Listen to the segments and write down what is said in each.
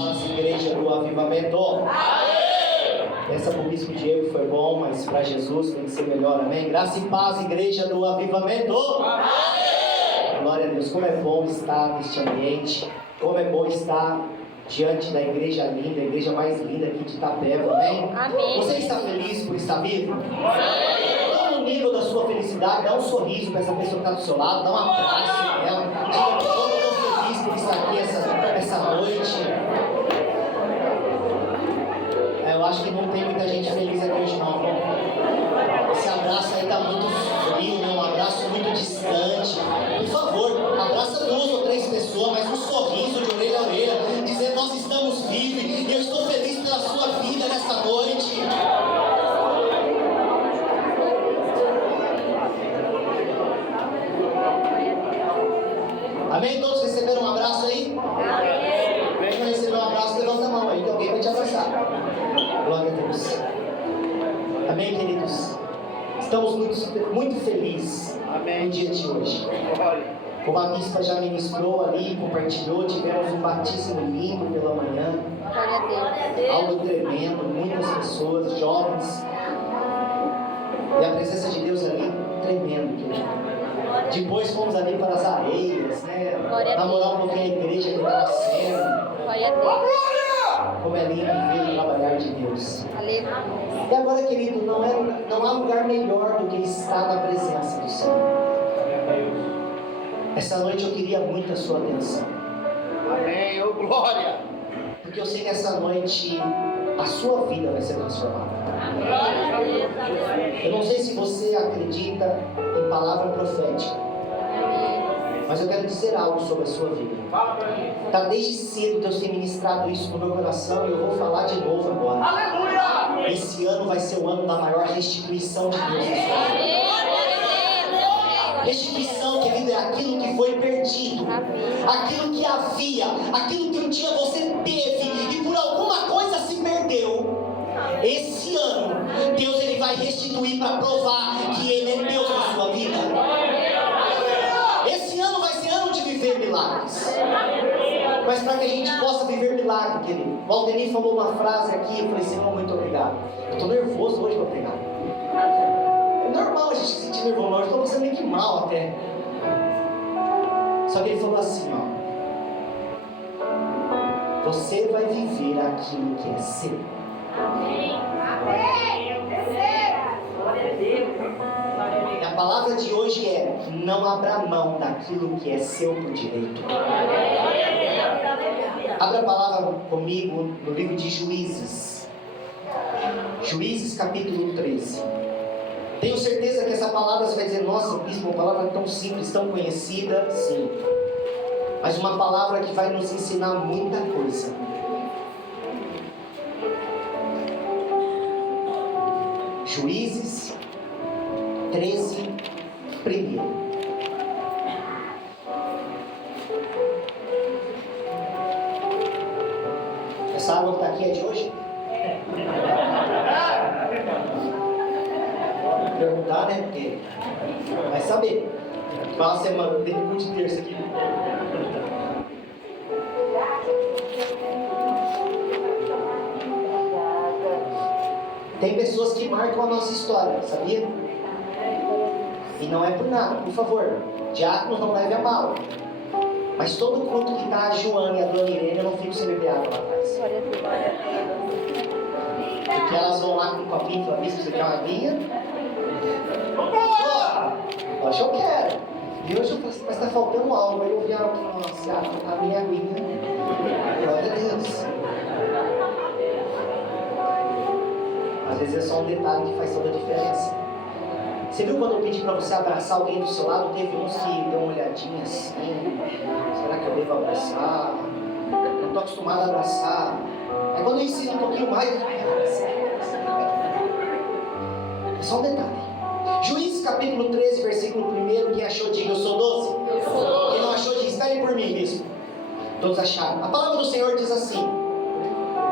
paz, igreja do avivamento. Essa pro bispo Diego foi bom, mas para Jesus tem que ser melhor, amém? Graça e paz, igreja do avivamento. Glória a Deus, como é bom estar neste ambiente, como é bom estar diante da igreja linda, a igreja mais linda aqui de Itapeva, amém? Amém. Você está feliz por estar vivo? Dá um nível da sua felicidade, dá um sorriso para essa pessoa que está do seu lado, dá um abraço nela, diga que eu estou feliz por estar aqui essa noite. Eu acho que não tem muita gente feliz aqui hoje não, bom? Esse abraço aí está muito frio, né? Um abraço muito distante. Por favor, abraça 2 ou 3 pessoas, mas um sorriso de orelha a orelha, dizendo: nós estamos vivos e eu estou feliz pela sua vida nessa noite. Amém? Todos receberam um abraço aí? Amém. Quem não recebeu um abraço, levanta a mão aí, que alguém vai te abraçar. Glória a Deus. Amém, queridos? Estamos muito felizes no dia de hoje. Como a bispa já ministrou ali, compartilhou, tivemos um batismo lindo pela manhã. Glória a Deus. Algo tremendo, muitas pessoas, jovens. E a presença de Deus ali, tremendo, querido. Depois fomos ali para as areias, né? Namorar um pouquinho a igreja que está nascendo. Glória a Deus. Como é lindo ver o trabalhar de Deus. Aleluia. E agora, querido, não há lugar melhor do que estar na presença do Senhor. Essa noite eu queria muito a sua atenção. Amém, ô glória! Porque eu sei que essa noite a sua vida vai ser transformada. Glória a Deus. Eu não sei se você acredita em palavra profética, mas eu quero dizer algo sobre a sua vida. Tá desde cedo Deus tem ministrado isso no meu coração e eu vou falar de novo agora. Aleluia! Esse ano vai ser o ano da maior restituição de Deus na sua vida. Restituição, querido, é aquilo que foi perdido, aquilo que havia, aquilo que um dia você teve e por alguma coisa se perdeu. Esse ano, Deus ele vai restituir para provar que Ele é Deus na sua vida. Esse ano vai ser ano de viver milagres. Mas para que a gente possa viver milagre, querido, Valdemir falou uma frase aqui, eu falei: Senhor, muito obrigado. Eu estou nervoso hoje para pregar. É normal a gente se sentir nervoso, eu estou passando meio que mal até. Só que ele falou assim, ó: você vai viver aquilo que é seu. Amém. E a palavra de hoje é: não abra mão daquilo que é seu por direito. Abra a palavra comigo no livro de Juízes. Juízes capítulo 13. Tenho certeza que essa palavra você vai dizer: nossa, bispo, uma palavra tão simples, tão conhecida. Sim, mas uma palavra que vai nos ensinar muita coisa. Juízes 13, primeiro. Essa água que está aqui é de hoje? Vou perguntar, né? Porque vai saber. Fala uma semana, tem um culto de terça aqui. Tem pessoas que marcam a nossa história, sabia? E não é por nada, por favor. Diáconos, não leve a mal. Mas todo culto que está a Joana e a Dona Irene, eu não fico sem beber água lá atrás. Porque elas vão lá com um copinho e falam: bispo, você quer uma aguinha? Hoje eu quero. E hoje eu falei: mas está faltando algo. Aí eu vi aqui, nossa, a minha aguinha. Glória a Deus. Às vezes é só um detalhe que faz toda a diferença. Você viu quando eu pedi para você abraçar alguém do seu lado? Teve uns que deu uma olhadinha assim: será que eu devo abraçar? Não estou acostumado a abraçar. Aí quando eu ensino um pouquinho mais, é só um detalhe. Juízes capítulo 13, versículo 1. Quem achou, diga: eu sou doce. Eu sou doce. Quem não achou, diga: esperem por mim mesmo. Todos acharam. A palavra do Senhor diz assim: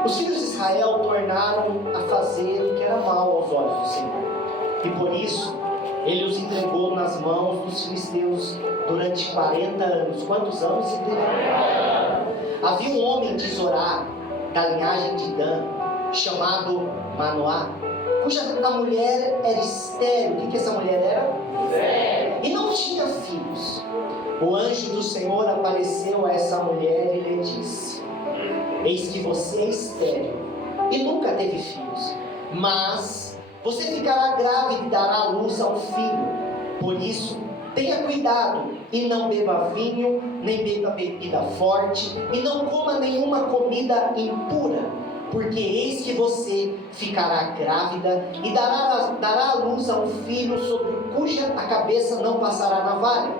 os filhos de Israel tornaram a fazer o que era mal aos olhos do Senhor, e por isso Ele os entregou nas mãos dos filisteus durante 40 anos. Quantos anos? Havia um homem de Zorá, da linhagem de Dan, chamado Manoá, cuja a mulher era estéril. O que essa mulher era? E não tinha filhos. O anjo do Senhor apareceu a essa mulher e lhe disse: eis que você é estéril e nunca teve filhos, mas você ficará grávida e dará à luz a um filho. Por isso, tenha cuidado e não beba vinho, nem beba bebida forte, e não coma nenhuma comida impura, porque eis que você ficará grávida e dará à luz a um filho sobre cuja a cabeça não passará navalha.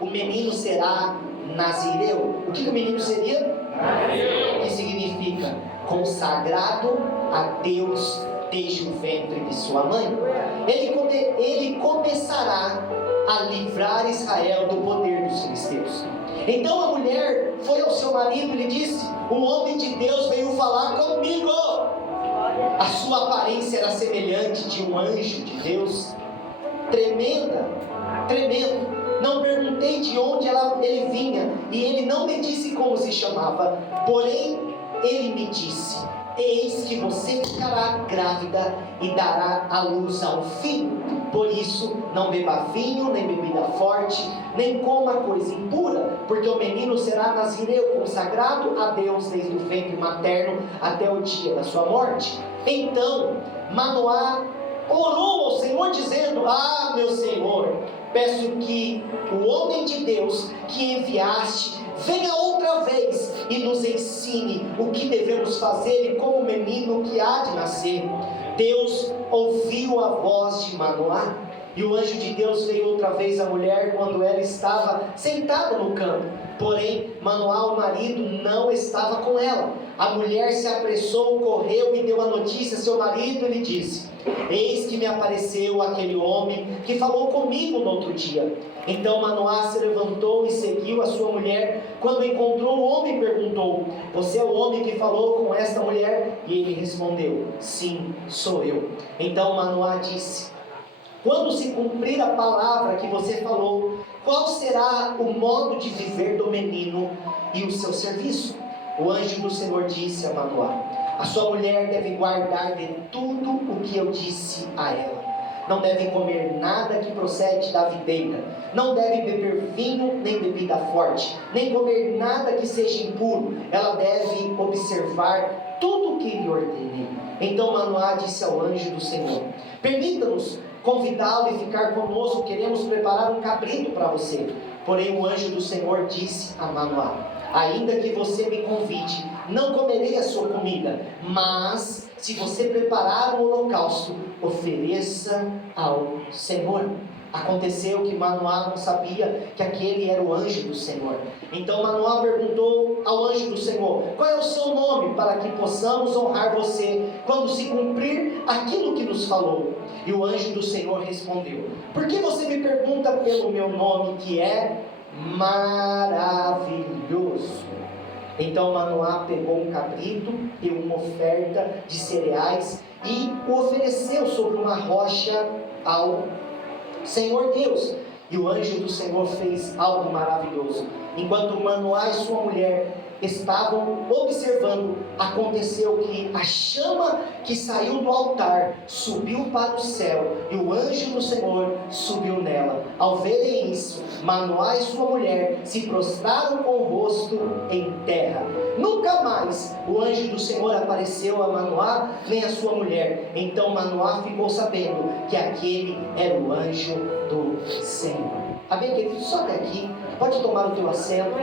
O menino será nazireu. O que o menino seria? Que significa consagrado a Deus desde o ventre de sua mãe. Ele começará a livrar Israel do poder dos filisteus. Então a mulher foi ao seu marido e lhe disse: um homem de Deus veio falar comigo. A sua aparência era semelhante de um anjo de Deus, tremendo. Não perguntei de onde ele vinha, e ele não me disse como se chamava. Porém, ele me disse: eis que você ficará grávida e dará à luz a um filho. Por isso, não beba vinho, nem bebida forte, nem coma coisa impura, porque o menino será nazireu, consagrado a Deus desde o ventre materno até o dia da sua morte. Então, Manoá orou ao Senhor, dizendo: ah, meu Senhor, peço que o homem de Deus que enviaste venha outra vez e nos ensine o que devemos fazer e como o menino que há de nascer. Deus ouviu a voz de Manoá, e o anjo de Deus veio outra vez à mulher quando ela estava sentada no campo. Porém, Manoá, o marido, não estava com ela. A mulher se apressou, correu e deu a notícia a seu marido e lhe disse: eis que me apareceu aquele homem que falou comigo no outro dia. Então Manoá se levantou e seguiu a sua mulher. Quando encontrou o homem, perguntou: você é o homem que falou com esta mulher? E ele respondeu: sim, sou eu. Então Manoá disse: quando se cumprir a palavra que você falou, qual será o modo de viver do menino e o seu serviço? O anjo do Senhor disse a Manoá: a sua mulher deve guardar de tudo o que eu disse a ela. Não deve comer nada que procede da videira, não deve beber vinho nem bebida forte, nem comer nada que seja impuro. Ela deve observar tudo o que lhe ordenei. Então Manoá disse ao anjo do Senhor: permita-nos convidá-lo e ficar conosco, queremos preparar um cabrito para você. Porém o anjo do Senhor disse a Manoá: ainda que você me convide, não comerei a sua comida, mas se você preparar um holocausto, ofereça ao Senhor. Aconteceu que Manoá não sabia que aquele era o anjo do Senhor. Então Manoá perguntou ao anjo do Senhor: qual é o seu nome, para que possamos honrar você quando se cumprir aquilo que nos falou? E o anjo do Senhor respondeu: por que você me pergunta pelo meu nome, que é maravilhoso? Então Manoá pegou um cabrito e uma oferta de cereais e o ofereceu sobre uma rocha ao Senhor Deus. E o anjo do Senhor fez algo maravilhoso. Enquanto Manoá e sua mulher estavam observando, aconteceu que a chama que saiu do altar subiu para o céu, e o anjo do Senhor subiu nela. Ao verem isso, Manoá e sua mulher se prostraram com o rosto em terra. Nunca mais o anjo do Senhor apareceu a Manoá nem a sua mulher. Então Manoá ficou sabendo que aquele era o anjo do Senhor. Amém, querido? Só até aqui. Pode tomar o teu assento,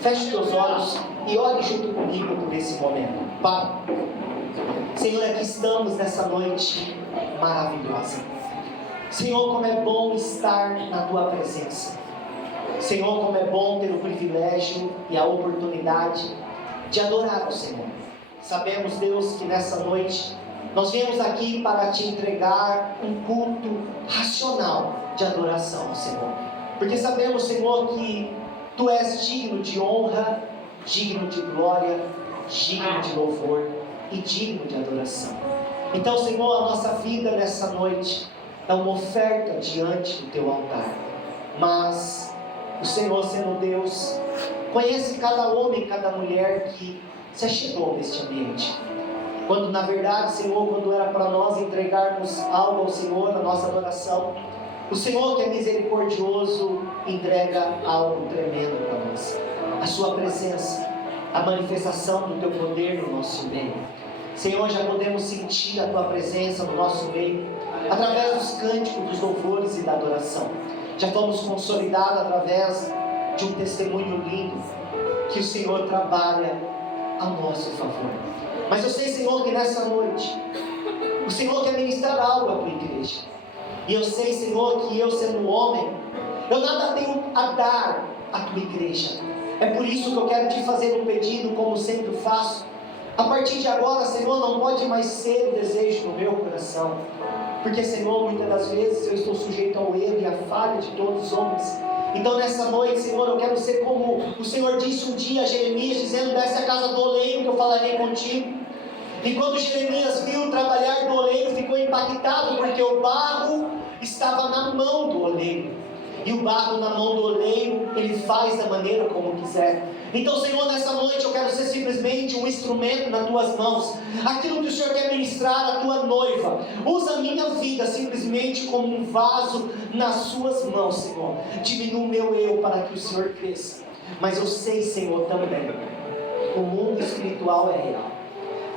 feche os teus olhos e ore junto comigo por esse momento. Pai, Senhor, aqui estamos nessa noite maravilhosa. Senhor, como é bom estar na tua presença. Senhor, como é bom ter o privilégio e a oportunidade de adorar ao Senhor. Sabemos, Deus, que nessa noite nós viemos aqui para te entregar um culto racional de adoração ao Senhor. Porque sabemos, Senhor, que tu és digno de honra, digno de glória, digno de louvor e digno de adoração. Então, Senhor, a nossa vida nessa noite é uma oferta diante do teu altar. Mas o Senhor, sendo Deus, conhece cada homem e cada mulher que se chegou neste ambiente. Quando na verdade, Senhor, quando era para nós entregarmos algo ao Senhor, a nossa adoração, o Senhor, que é misericordioso, entrega algo tremendo para nós. A sua presença, a manifestação do teu poder no nosso meio. Senhor, já podemos sentir a tua presença no nosso meio, através dos cânticos, dos louvores e da adoração. Já fomos consolidados através de um testemunho lindo, que o Senhor trabalha ao nosso favor. Mas eu sei, Senhor, que nessa noite, o Senhor quer ministrar algo à tua igreja. E eu sei, Senhor, que eu sendo homem, eu nada tenho a dar à tua igreja. É por isso que eu quero te fazer um pedido, como sempre faço. A partir de agora, Senhor, não pode mais ser o desejo do meu coração. Porque, Senhor, muitas das vezes eu estou sujeito ao erro e à falha de todos os homens. Então nessa noite, Senhor, eu quero ser como o Senhor disse um dia a Jeremias, dizendo: desce a casa do oleiro que eu falarei contigo. E quando Jeremias viu o trabalhar do oleiro, ficou impactado, porque o barro estava na mão do oleiro. E o barro na mão do oleiro, ele faz da maneira como quiser. Então, Senhor, nessa noite eu quero ser simplesmente um instrumento nas tuas mãos. Aquilo que o Senhor quer ministrar à tua noiva, usa a minha vida simplesmente como um vaso nas suas mãos, Senhor. Diminua o meu eu para que o Senhor cresça. Mas eu sei, Senhor, também, o mundo espiritual é real.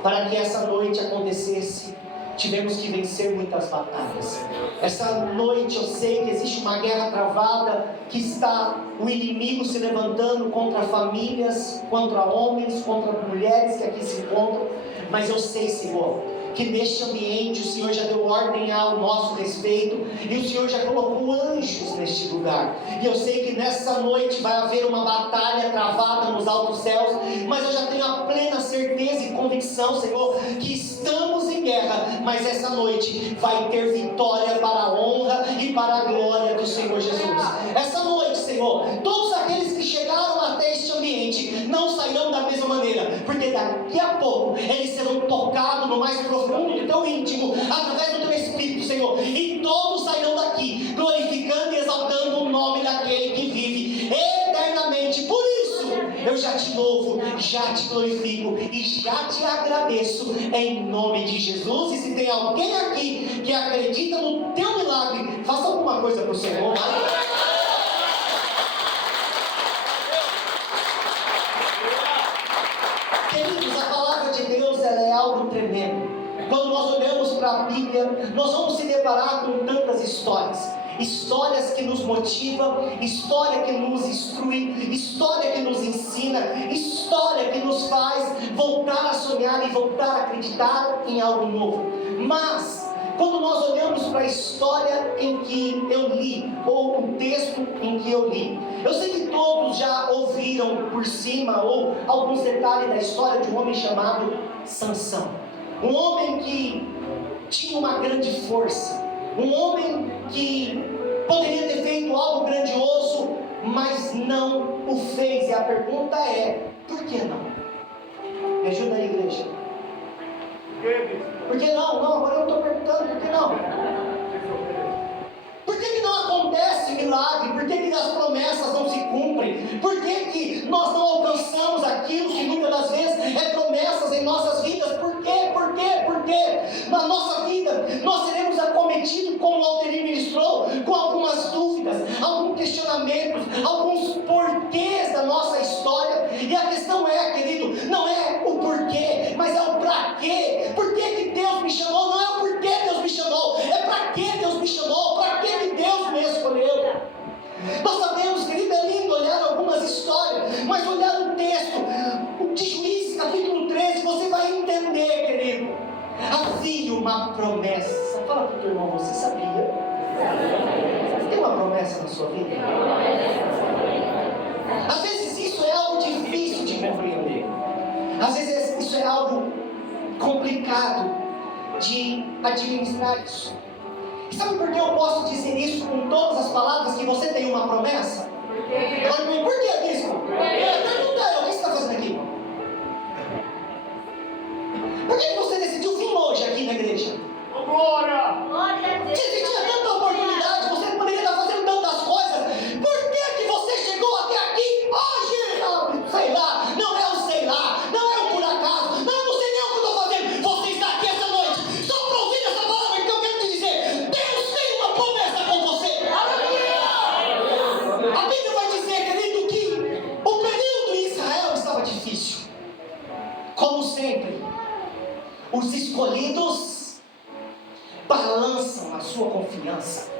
Para que essa noite acontecesse, tivemos que vencer muitas batalhas. Essa noite eu sei que existe uma guerra travada, que está o inimigo se levantando contra famílias, contra homens, contra mulheres que aqui se encontram. Mas eu sei, Senhor, que neste ambiente o Senhor já deu ordem ao nosso respeito, e o Senhor já colocou anjos neste lugar. E eu sei que nessa noite vai haver uma batalha travada nos altos céus, mas eu já tenho a plena certeza e convicção, Senhor, que estamos em guerra, mas essa noite vai ter vitória para a honra e para a glória do Senhor Jesus. Essa noite, Senhor, todos aqueles que chegaram até este ambiente não sairão da mesma maneira, porque daqui a pouco eles serão tocados no mais profundo do teu íntimo, através do teu Espírito, Senhor, e todos sairão daqui glorificando e exaltando o nome daquele que vive eternamente. Por isso eu já te louvo, já te glorifico e já te agradeço em nome de Jesus. E se tem alguém aqui que acredita no teu milagre, faça alguma coisa para o Senhor. Queridos, a palavra de Deus, ela é algo tremendo. Quando nós olhamos para a Bíblia, nós vamos se deparar com tantas histórias. Histórias que nos motivam, história que nos instrui, história que nos ensina, história que nos faz voltar a sonhar e voltar a acreditar em algo novo. Mas, quando nós olhamos para a história em que eu li, ou o texto em que eu li, eu sei que todos já ouviram por cima, ou alguns detalhes da história de um homem chamado Sansão. Um homem que tinha uma grande força, um homem que poderia ter feito algo grandioso, mas não o fez. E a pergunta é: por que não? Me ajuda aí, igreja. Por que não? Não, agora eu estou perguntando, por que não? Por que não acontece milagre? Por que as promessas não se cumprem? Por que nós não alcançamos aquilo que muitas das vezes é promessas em nossas vidas? Por quê? Na nossa vida nós seremos acometidos, como o Alterim ministrou, com algumas dúvidas, alguns questionamentos, alguns porquês da nossa história. E a questão é, querido, não é o porquê, mas é o pra quê. Por que Deus me chamou? Não é o porquê Deus me chamou, é pra que Deus me chamou, pra que Deus me escolheu. Nós sabemos, querido, é lindo olhar algumas histórias, mas olhar o texto de Juízes capítulo 13, você vai entender, querido. Havia uma promessa. Fala para o teu irmão, você sabia? Tem uma promessa na sua vida? Às vezes isso é algo difícil de compreender. Às vezes isso é algo complicado de administrar isso. E sabe por que eu posso dizer isso com todas as palavras, que você tem uma promessa? Por que, bispo? Pergunta eu, o que você está fazendo aqui? Por que você decidiu vir hoje aqui na igreja? Glória! Você tinha tanta oportunidade, você poderia estar fazendo tantas coisas. Por que você chegou até aqui hoje? Não, sei lá, não é o sei lá, não é o por Como sempre, os escolhidos balançam a sua confiança.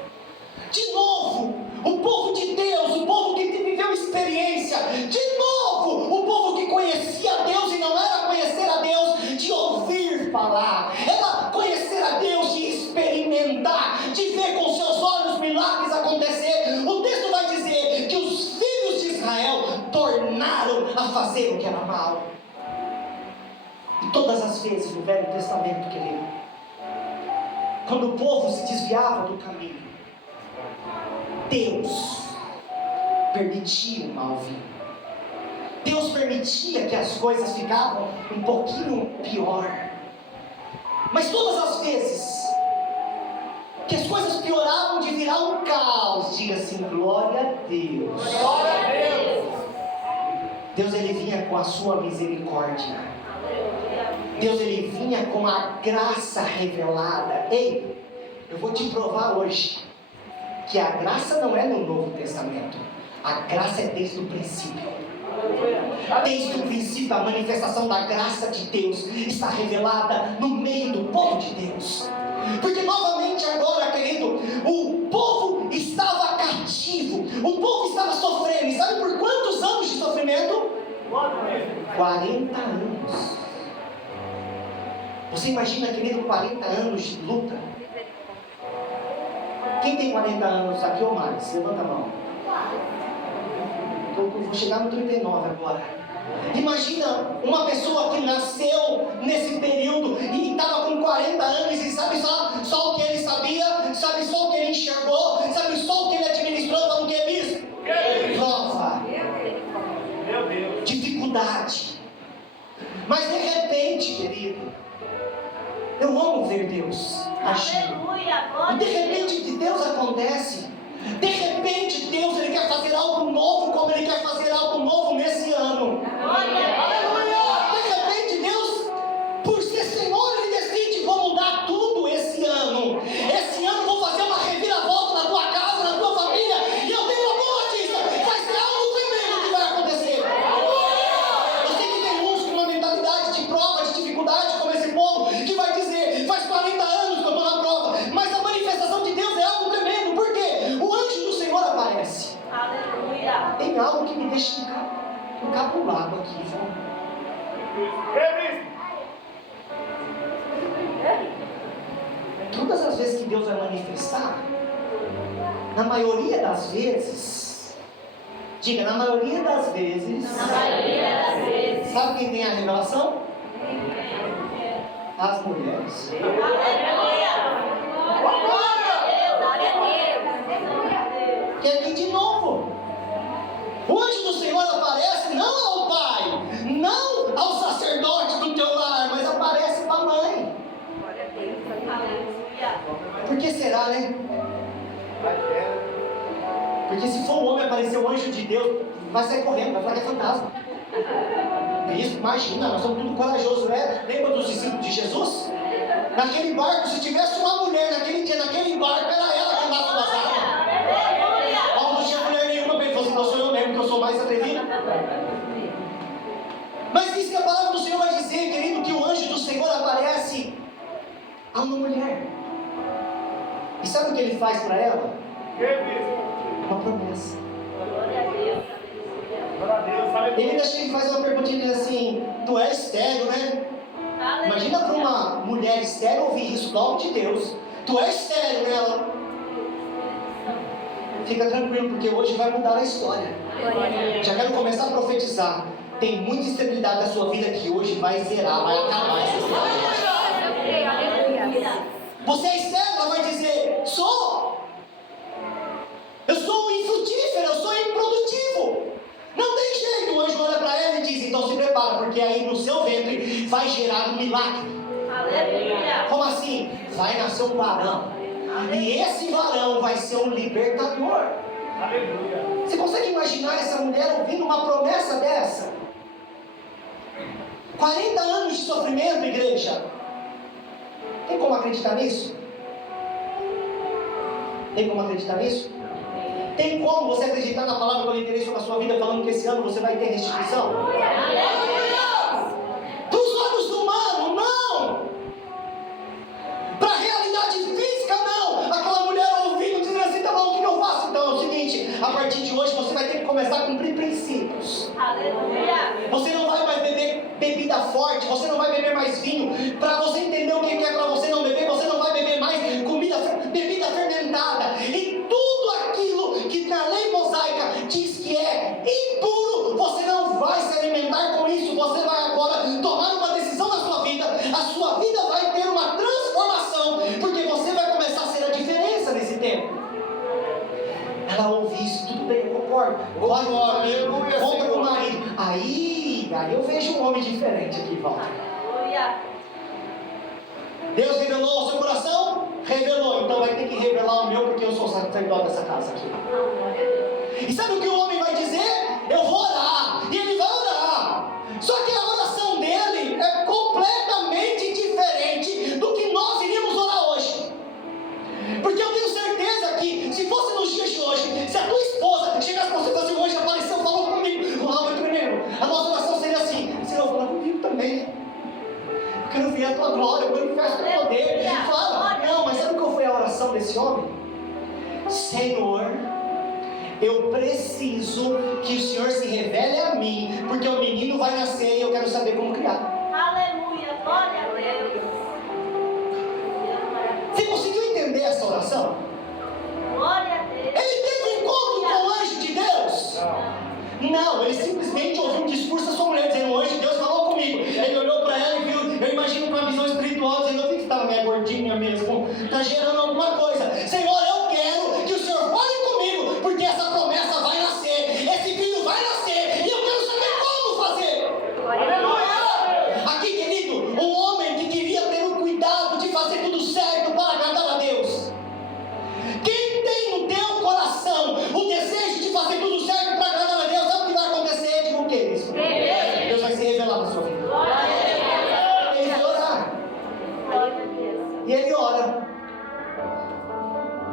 De novo, o povo de Deus, o povo que viveu experiência, de novo, o povo que conhecia Deus e não era conhecer a Deus de ouvir falar, era conhecer a Deus de experimentar, de ver com seus olhos milagres acontecer. O texto vai dizer que os filhos de Israel tornaram a fazer o que era mal. E todas as vezes no Velho Testamento, querido, quando o povo se desviava do caminho, Deus permitia o mal vir. Deus permitia que as coisas ficavam um pouquinho pior. Mas todas as vezes que as coisas pioravam de virar um caos, diga assim: glória a Deus. Glória a Deus. Deus, ele vinha com a sua misericórdia. Deus, ele vinha com a graça revelada. Ei, eu vou te provar hoje que a graça não é no Novo Testamento. A graça é desde o princípio. Desde o princípio, a manifestação da graça de Deus está revelada no meio do povo de Deus. Porque novamente agora, querido, o povo estava cativo, o povo estava sofrendo. E sabe por quantos anos de sofrimento? 40 anos. Você imagina, querido, 40 anos de luta? Quem tem 40 anos aqui ou mais? Levanta a mão. Eu vou chegar no 39 agora. Imagina uma pessoa que nasceu nesse período e estava com 40 anos e sabe só o que ele sabia, sabe só o que ele enxergou, sabe só o que ele administrou, sabe o que é isso? Prova, dificuldade. Mas de repente, querido, eu amo ver Deus agindo. E de repente de Deus acontece. De repente Deus, ele quer fazer algo novo, como ele quer fazer algo novo nesse ano. Aleluia! De repente Deus, por ser Senhor, ele decide: vou mudar tudo esse ano. Esse ano vou fazer uma reviravolta na tua casa, na tua família. E eu tenho uma boa notícia: vai ser algo tremendo que vai acontecer. Eu sei que tem uns com uma mentalidade de prova, de dificuldade, como esse povo, que vai dizer: faz 40 anos que eu estou na prova. Mas a manifestação de Deus é algo tremendo. Por quê? O anjo do Senhor aparece. Aleluia. Tem algo que me deixa encabulado aqui, viu? Todas as vezes que Deus vai manifestar, na maioria das vezes, diga, na maioria das vezes, sabe quem tem a revelação? As mulheres. Que aqui de novo, o anjo do Senhor aparece não ao pai, não ao sacerdote do teu lar, mas aparece para a mãe. Por que será, né? Porque se for um homem aparecer o anjo de Deus, vai sair correndo, vai falar que é fantasma. Isso, imagina, nós somos tudo corajosos, né? Lembra dos discípulos de Jesus? Naquele barco, se tivesse uma mulher naquele dia, naquele barco, era ela que andava pelas águas. Não tinha mulher nenhuma para ele falar assim: não sou eu mesmo, que eu sou mais atrevido. Mas diz que a palavra do Senhor vai dizer, querido, que o anjo do Senhor aparece a uma mulher. E sabe o que ele faz para ela? Uma promessa. Ele ainda chega e faz uma perguntinha e diz assim: tu és estéril, né? Imagina para uma mulher estéril ouvir isso logo de Deus. Tu és estéril, né? Ela: fica tranquilo, porque hoje vai mudar a história. Já quero começar a profetizar. Tem muita instabilidade na sua vida que hoje vai zerar, vai acabar essa história. Você é estéril, ela vai dizer: sou. Eu sou infrutífero, eu sou improdutivo. Não tem jeito. O anjo olha para ela e diz: então se prepara, porque aí no seu ventre vai gerar um milagre. Aleluia. Como assim? Vai nascer um varão. E esse varão vai ser um libertador. Aleluia. Você consegue imaginar essa mulher ouvindo uma promessa dessa? 40 anos de sofrimento, igreja. Tem como acreditar nisso? Tem como acreditar nisso? Tem como você acreditar na palavra que eu liberei sobre a sua vida, falando que esse ano você vai ter restituição? Dos um homem diferente aqui, Walter. Aleluia. Deus revelou ao seu coração? Revelou. Então vai ter que revelar o meu, porque eu sou o sacerdote dessa casa aqui. E sabe o que o homem vai dizer? Eu vou orar. E ele vai orar. Só que a oração dele é completamente diferente do que nós iríamos orar hoje. Porque eu tenho certeza que, se fosse nos dias de hoje, se a tua esposa chegasse para você e falasse, hoje apareceu, falou comigo, Robert, primeiro, a nossa oração seria assim: Senhor, fala comigo também. Eu quero ver a tua glória, eu quero ver o teu poder. Fala. Não, mas sabe qual foi a oração desse homem? Senhor, eu preciso que o Senhor se revele a mim, porque o menino vai nascer e eu quero saber como criar. Aleluia. Glória a Deus. Você conseguiu entender essa oração? Glória a Deus. Ele teve um encontro com o anjo de Deus? Não, ele simplesmente ouviu um discurso da sua mulher dizendo: o anjo de Deus falou comigo. Ele olhou para ela e viu, eu imagino com uma visão espiritual, dizendo: eu vi que estava meio gordinha mesmo, está gerando alguma coisa. Senhor, eu quero que o Senhor fale comigo, porque essa promessa vai nascer, esse filho vai nascer, e eu quero saber como fazer. Aleluia. Aqui, querido, um homem que queria ter o cuidado de fazer tudo certo para agradar a Deus. Quem tem no teu coração o desejo de fazer tudo certo para agradar a Deus, sabe o que vai acontecer? Digo o que é isso? Deus vai se revelar na sua vida. Ele vai orar. E ele ora.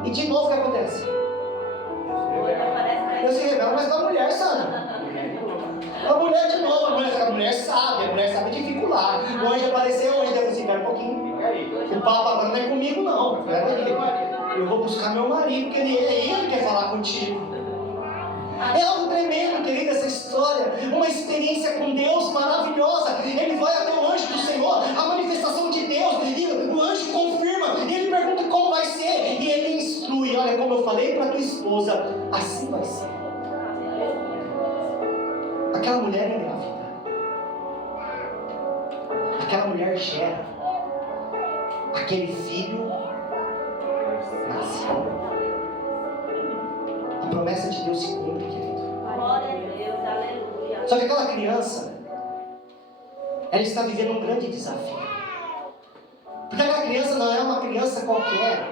E de novo o que acontece? Deus se revela, mas com a mulher, Sana. A mulher de novo, a mulher sabe dificular. O anjo apareceu, o anjo deve assim: espera um pouquinho. O papo agora não é comigo, não. Espera aí. Eu vou buscar meu marido, porque ele quer falar contigo. É algo tremendo, querido, essa história. Uma experiência com Deus maravilhosa. Ele vai até o anjo do Senhor, a manifestação de Deus, e o anjo confirma, e ele pergunta como vai ser, e ele instrui: olha, como eu falei para tua esposa, assim vai ser. Aquela mulher engravida. Aquela mulher gera. Aquele filho nasce. A promessa de Deus se cumpre, querido. Glória a Deus. Aleluia. Só que aquela criança, ela está vivendo um grande desafio. Porque aquela criança não é uma criança qualquer.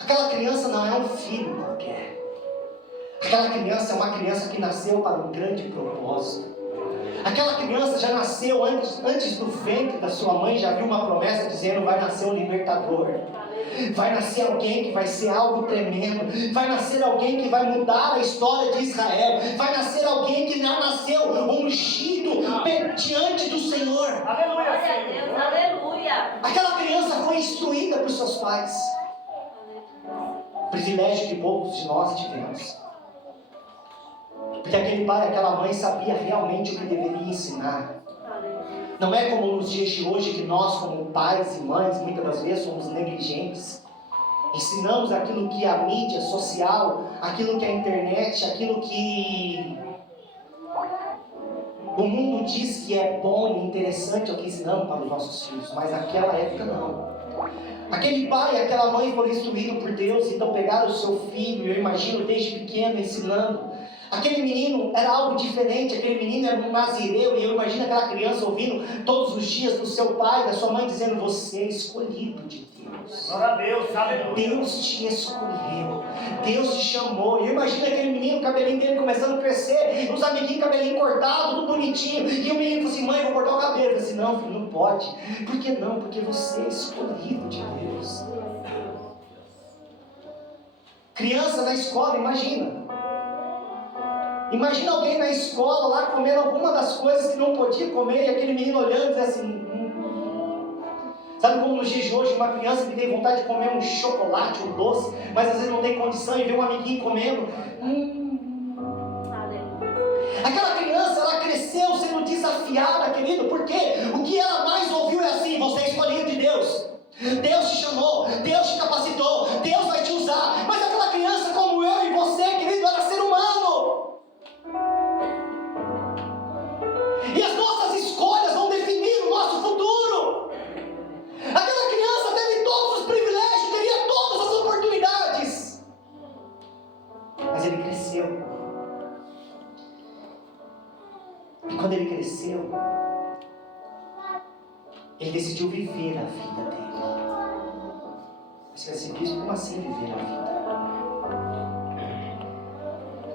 Aquela criança não é um filho qualquer. Aquela criança é uma criança que nasceu para um grande propósito. Aquela criança já nasceu antes do ventre da sua mãe, já viu uma promessa dizendo: vai nascer um libertador. Vai nascer alguém que vai ser algo tremendo. Vai nascer alguém que vai mudar a história de Israel. Vai nascer alguém que já nasceu ungido diante do Senhor. Glória a Deus. Aleluia. Aquela criança foi instruída por seus pais. Privilégio que poucos de nós tivemos. Porque aquele pai e aquela mãe sabia realmente o que deveria ensinar. Não é como nos dias de hoje, que nós, como pais e mães, muitas das vezes somos negligentes. Ensinamos aquilo que a mídia social, aquilo que a internet, aquilo que o mundo diz que é bom e interessante, é o que ensinamos para os nossos filhos. Mas naquela época não. Aquele pai e aquela mãe foram instruídos por Deus, então pegaram o seu filho, eu imagino desde pequeno, ensinando. Aquele menino era algo diferente, aquele menino era um nazireu, e eu imagino aquela criança ouvindo todos os dias do seu pai, da sua mãe, dizendo: você é escolhido de Deus. Glória a Deus, aleluia. Deus te escolheu, Deus te chamou. E eu imagino aquele menino, o cabelinho dele começando a crescer, os amiguinhos, cabelinho cortado, tudo bonitinho, e o menino falou assim: mãe, eu vou cortar o cabelo. Eu falei assim: não, filho, não pode. Por que não? Porque você é escolhido de Deus. Criança na escola, imagina alguém na escola lá comendo alguma das coisas que não podia comer, e aquele menino olhando e dizendo assim: Sabe como nos dias de hoje uma criança que tem vontade de comer um chocolate, um doce, mas às vezes não tem condição e vê um amiguinho comendo? Aquela criança, ela cresceu sendo desafiada, querido, porque o que ela mais ouviu é assim: você é escolhido de Deus. Deus te chamou, Deus te capacitou, Deus vai te usar. Mas aquela criança, como eu e você, querido, era ser humano. E as nossas escolhas vão definir o nosso futuro. Aquela criança teve todos os privilégios, teria todas as oportunidades. ele cresceu. E quando ele cresceu, Ele decidiu viver a vida dele. Mas você vai ser bispo, como assim viver a vida?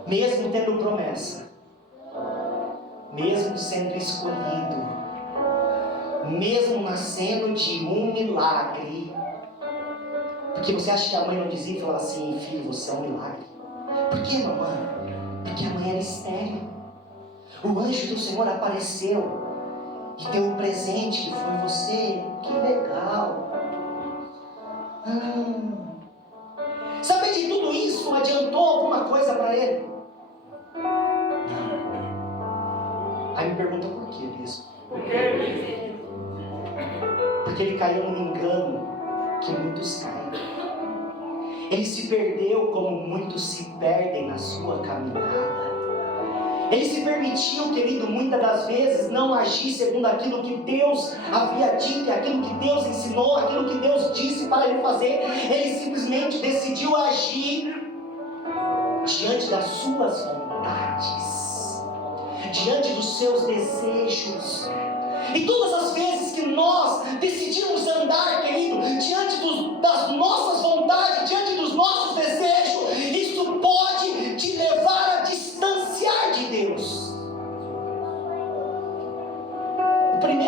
Mesmo tendo promessa, mesmo sendo escolhido, mesmo nascendo de um milagre, porque você acha que a mãe não dizia e falava assim: filho, você é um milagre? Por que, mamãe? Porque a mãe era estéril. O anjo do Senhor apareceu e deu um presente que foi você. Que legal. Saber de tudo isso adiantou alguma coisa para ele? Não. Aí me pergunta por quê, bispo? Porque ele caiu num engano que muitos caem. Ele se perdeu como muitos se perdem na sua caminhada. Ele se permitiu, querido, muitas das vezes não agir segundo aquilo que Deus havia dito, aquilo que Deus ensinou, aquilo que Deus disse para ele fazer. Ele simplesmente decidiu agir diante das suas vontades, diante dos seus desejos. E todas as vezes que nós decidimos andar, querido, diante das nossas vontades, diante dos nossos desejos, isso pode te levar a distanciar de Deus.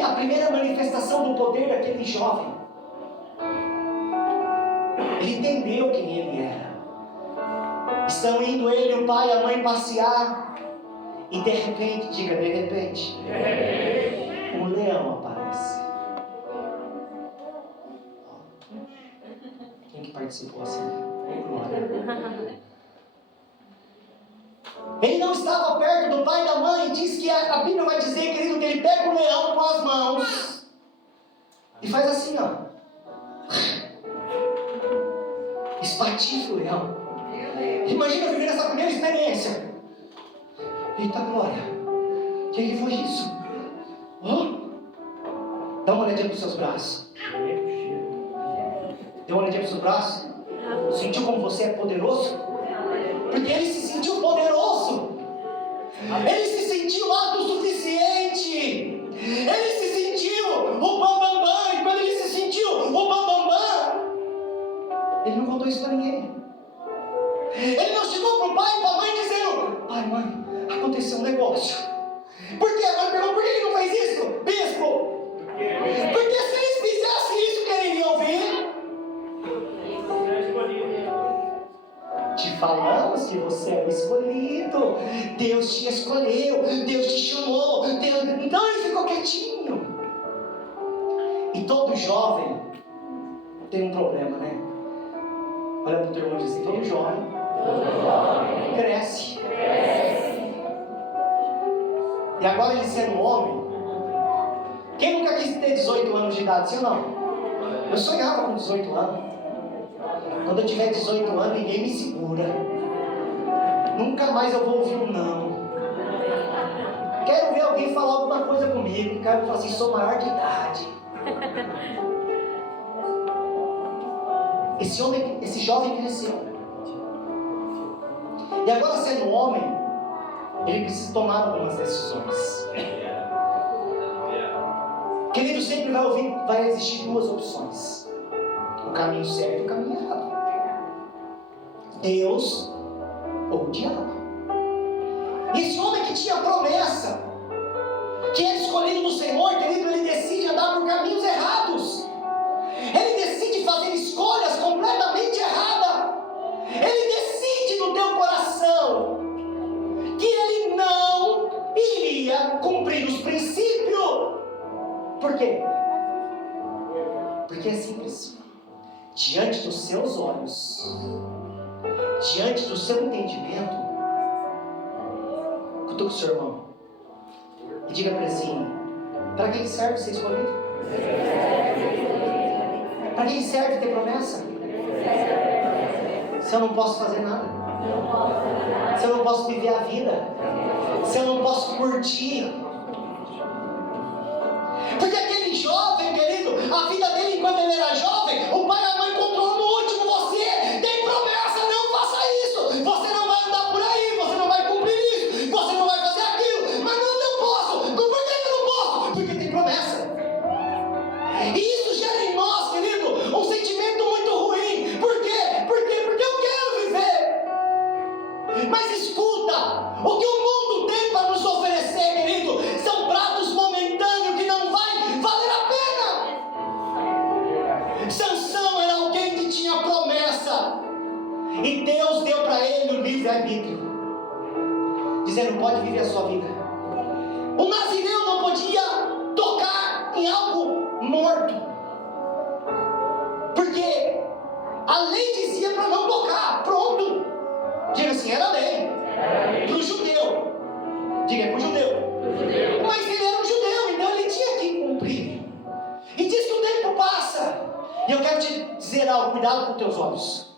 A primeira manifestação do poder daquele jovem, ele entendeu quem ele era. Estão indo ele, o pai e a mãe passear, e de repente, diga de repente, um leão aparece. Quem que participou assim? Glória. Ele não estava perto do pai e da mãe. Diz que a Bíblia vai dizer, querido, que ele pega o leão com as mãos e faz assim, ó. Espatifa o leão. Imagina viver essa primeira experiência. Eita glória, o que foi isso? Dá uma olhadinha nos seus braços. Deu uma olhadinha nos seus braços? Sentiu como você é poderoso? Porque ele se sentiu poderoso. Ele se sentiu autossuficiente. Ele se sentiu o bambambam. E quando ele se sentiu o bambambam, ele não contou isso para ninguém. Ele não chegou para o pai e para a mãe dizendo: pai, mãe, aconteceu um negócio. Por quê? A mãe perguntou: por que ele não fez isso, bispo? Porque se eles fizessem isso, que ele iria ouvir. Te falamos que você é o escolhido. Deus te escolheu. Deus te chamou. Então ele ficou quietinho. E todo jovem tem um problema, né? Olha para o teu irmão e diz assim: todo jovem cresce. E agora ele sendo homem, quem nunca quis ter 18 anos de idade, sim ou não? Eu sonhava com 18 anos. Quando eu tiver 18 anos, ninguém me segura. Nunca mais eu vou ouvir um não. Quero ver alguém falar alguma coisa comigo. Quero falar assim: sou maior de idade. Esse jovem cresceu. E agora, sendo homem, ele precisa tomar algumas decisões. Querido, sempre vai existir duas opções: o caminho certo e o caminho errado. Deus ou o diabo. E esse homem que tinha promessa, que era escolhido do Senhor, querido, ele decide andar por caminhos errados. Ele decide fazer escolhas completamente erradas. Ele decide no teu coração que ele não iria cumprir os princípios. Por quê? Porque é simples. Diante dos seus olhos, diante do seu entendimento, cutuca o seu irmão e diga para ele assim: para quem serve ser escolhido? Para quem serve ter promessa? Se eu não posso fazer nada, se eu não posso viver a vida, se eu não posso curtir. Porque aquele jovem, querido, a vida dele enquanto ele era jovem, o pai e a mãe controlou no último: você tem promessa, não faça isso, você não vai andar por aí, você não vai cumprir isso, você não vai fazer aquilo. Mas não, eu posso. Por que eu não posso? Porque tem promessa. E Deus deu para ele o livre-arbítrio, dizendo: pode viver a sua vida. O nazireu não podia tocar em algo morto, porque a lei dizia para não tocar. Pronto. Diga assim: era lei para o judeu. Diga: para o judeu. Mas ele era um judeu, então ele tinha que cumprir. E diz que o tempo passa. E eu quero te dizer algo: cuidado com os teus olhos,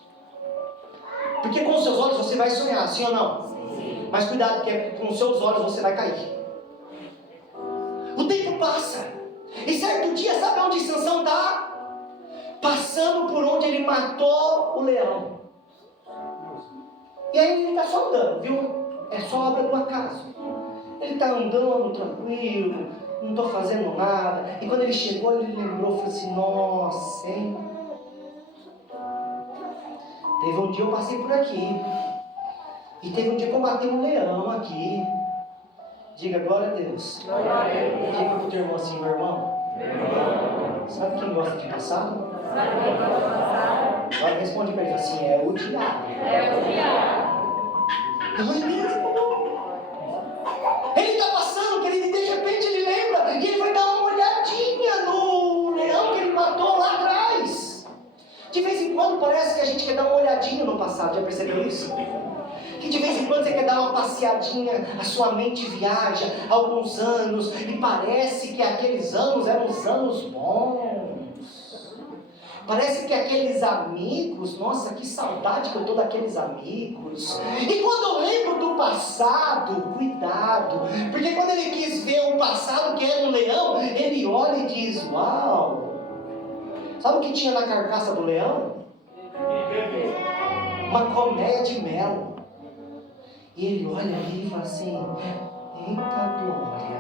porque com os seus olhos você vai sonhar, sim ou não? Sim. Mas cuidado, porque com os seus olhos você vai cair. O tempo passa. E certo dia, sabe onde Sansão está? Passando por onde ele matou o leão. E aí ele está só andando, viu? É só obra do acaso. Ele está andando tranquilo, não estou fazendo nada. E quando ele chegou, ele lembrou, falou assim: nossa, hein? Teve um dia eu passei por aqui. E teve um dia que eu matei um leão aqui. Diga glória a Deus. Glória a Deus. Diga para o teu irmão assim: meu irmão, sabe quem gosta de passado? Agora responde para ele assim: é o diabo. É o diabo. Não é mesmo? Ele está passando, querido, e de repente ele lembra. E ele vai dar uma olhadinha no leão que ele matou lá atrás. De vez em quando parece que a gente quer dar uma olhadinha no passado. Já percebeu isso? Que de vez em quando você quer dar uma passeadinha, a sua mente viaja alguns anos e parece que aqueles anos eram os anos bons. Parece que aqueles amigos, nossa, que saudade que eu estou daqueles amigos. E quando eu lembro do passado, cuidado, porque quando ele quis ver o passado que era um leão, ele olha e diz: uau! Sabe o que tinha na carcaça do leão? Uma colmeia de mel. E ele olha ali e fala assim: eita glória.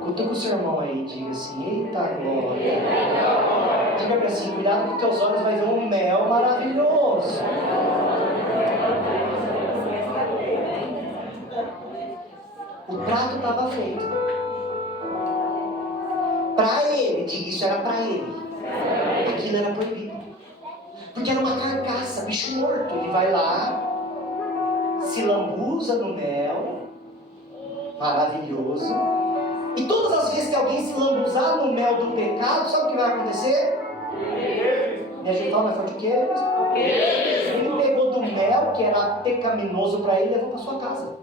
Cutuca o seu irmão aí, diga assim: eita glória. Diga para assim: cuidado que teus olhos vai ver um mel maravilhoso. O prato estava feito. Para ele, diga, isso era para ele. Aquilo era proibido. Porque era uma carcaça, bicho morto. Ele vai lá, se lambuza no mel, maravilhoso. E todas as vezes que alguém se lambuzar no mel do pecado, sabe o que vai acontecer? Me ajuda, mas foi de quê? Ele pegou do mel, que era pecaminoso para ele, e levou para sua casa.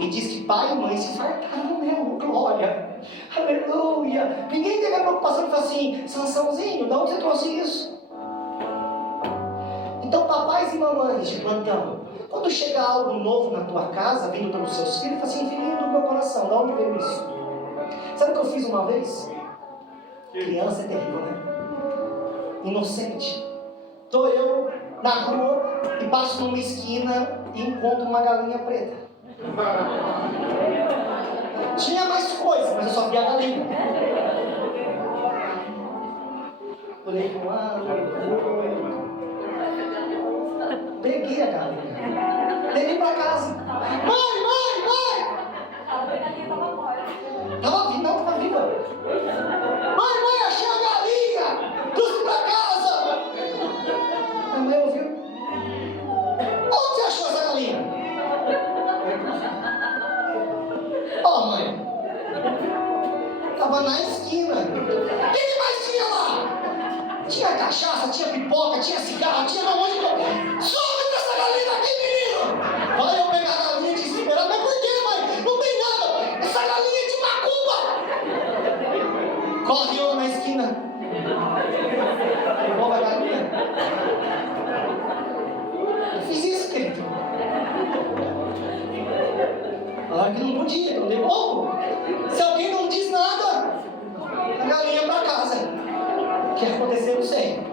E diz que pai e mãe se fartaram no mel, glória, aleluia. Ninguém teve a preocupação de falar assim: Sansãozinho, de onde você trouxe isso? Então, papais e mamães de plantão, quando chega algo novo na tua casa, vindo pelos seus filhos, fala assim: filhinho do meu coração, de onde veio isso? Sabe o que eu fiz uma vez? Criança é terrível, né? Inocente. Estou eu na rua e passo numa esquina e encontro uma galinha preta. Tinha mais coisas, mas eu só vi a galinha. Olhei para um lado, olhei para o outro. Peguei a galinha. Levei para casa. Mãe! Estava viva, não, estava viva. Mãe, achei a galinha! Trouxe para casa! A mãe ouviu: onde você achou essa galinha? Ó, mãe, estava na esquina. O que mais tinha lá? Tinha cachaça, tinha pipoca, tinha cigarro, tinha não onde. Some com essa galinha daqui, menino! Vai eu pegar a galinha desesperada. Mas por que, mãe? Não tem nada. Essa galinha é de macumba. Corre eu na esquina. Devolve a galinha. Eu fiz isso, querido. Falaram que não podia, então devolvo. Se alguém não diz nada, a galinha para casa. O que aconteceu, eu não sei.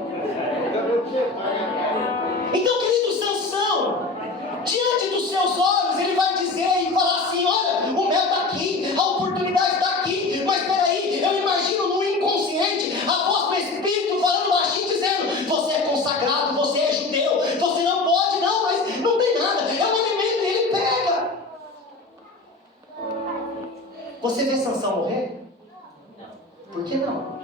Então, querido, Sansão, diante dos seus olhos, ele vai dizer e falar assim: olha, o mel está aqui, a oportunidade está aqui. Mas peraí, eu imagino no inconsciente a voz do Espírito falando baixinho, dizendo: você é consagrado, você é judeu, você não pode, não, mas não tem nada, é um alimento. E ele pega. Você vê Sansão morrer? Por que não?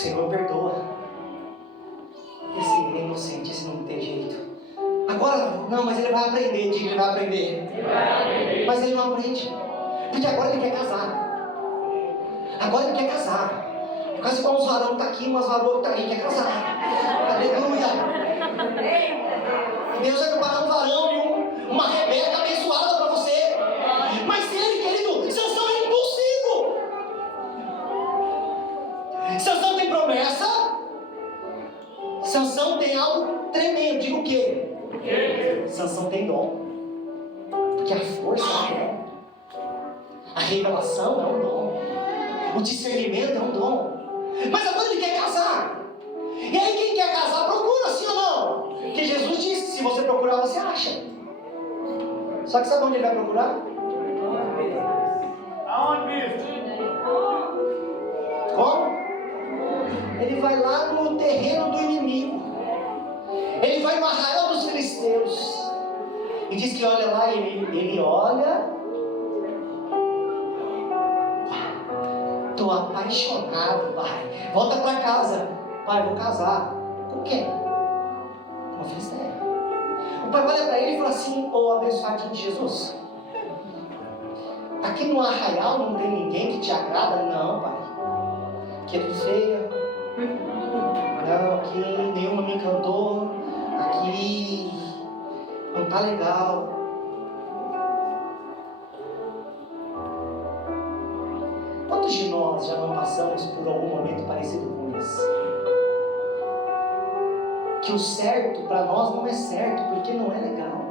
Senhor perdoa. Esse é inocente, esse não tem jeito. Agora, não, mas ele vai aprender, diga, ele vai aprender. Mas ele não aprende. Porque agora ele quer casar. Agora ele quer casar. É quase igual uns varão que está aqui, umas varões que está aí, quer casar. Aleluia. Deus vai preparar um varão e uma Rebeca abençoada para você. Mas ele, querido, Sansão é impulsivo. Sansão tem promessa. Sansão tem algo tremendo. Diga o quê? Sansão tem dom. Porque a força é um dom. A revelação é um dom. O discernimento é um dom. Mas agora ele quer casar. E aí quem quer casar procura, sim ou não? Porque Jesus disse, se você procurar, você acha. Só que sabe onde ele vai procurar? Aonde, bispo? Como? Ele vai lá no terreno do inimigo. Ele vai no arraial dos filisteus. E diz que olha lá, ele olha. Estou apaixonado, pai. Volta para casa. Pai, vou casar. Com quem? Com uma filisteia. O pai olha para ele e fala assim: ô abençoadinho de Jesus, aqui no arraial não tem ninguém que te agrada? Não, pai. Que é tudo feia. Não, aqui nenhuma me encantou. Aqui não tá legal. Quantos de nós já não passamos por algum momento parecido com esse? Que o certo para nós não é certo, porque não é legal.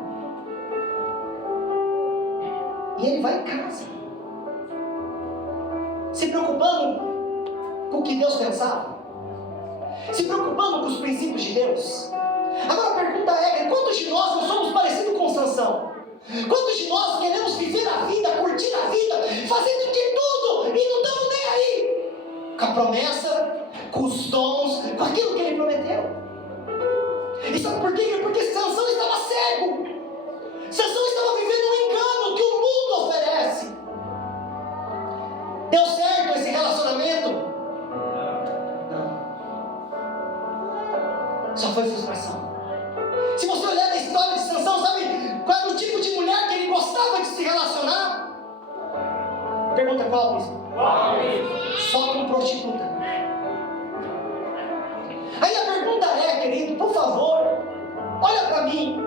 E ele vai em casa, se preocupando com o que Deus pensava, se preocupando com os princípios de Deus. Agora a pergunta é: quantos de nós não somos parecidos com Sansão? Quantos de nós queremos viver a vida, curtir a vida, fazendo de tudo e não estamos nem aí com a promessa, com os dons, com aquilo que ele prometeu? E sabe por quê? Porque Sansão estava cego. Sansão estava vivendo um engano que o mundo oferece. Deu certo esse relacionamento? Não. Só foi frustração. Se você olhar a história de Sansão, sabe qual era o tipo de mulher que ele gostava de se relacionar? Pergunta qual, bispo? Só com prostituta. Aí a pergunta é, querido, por favor, olha para mim.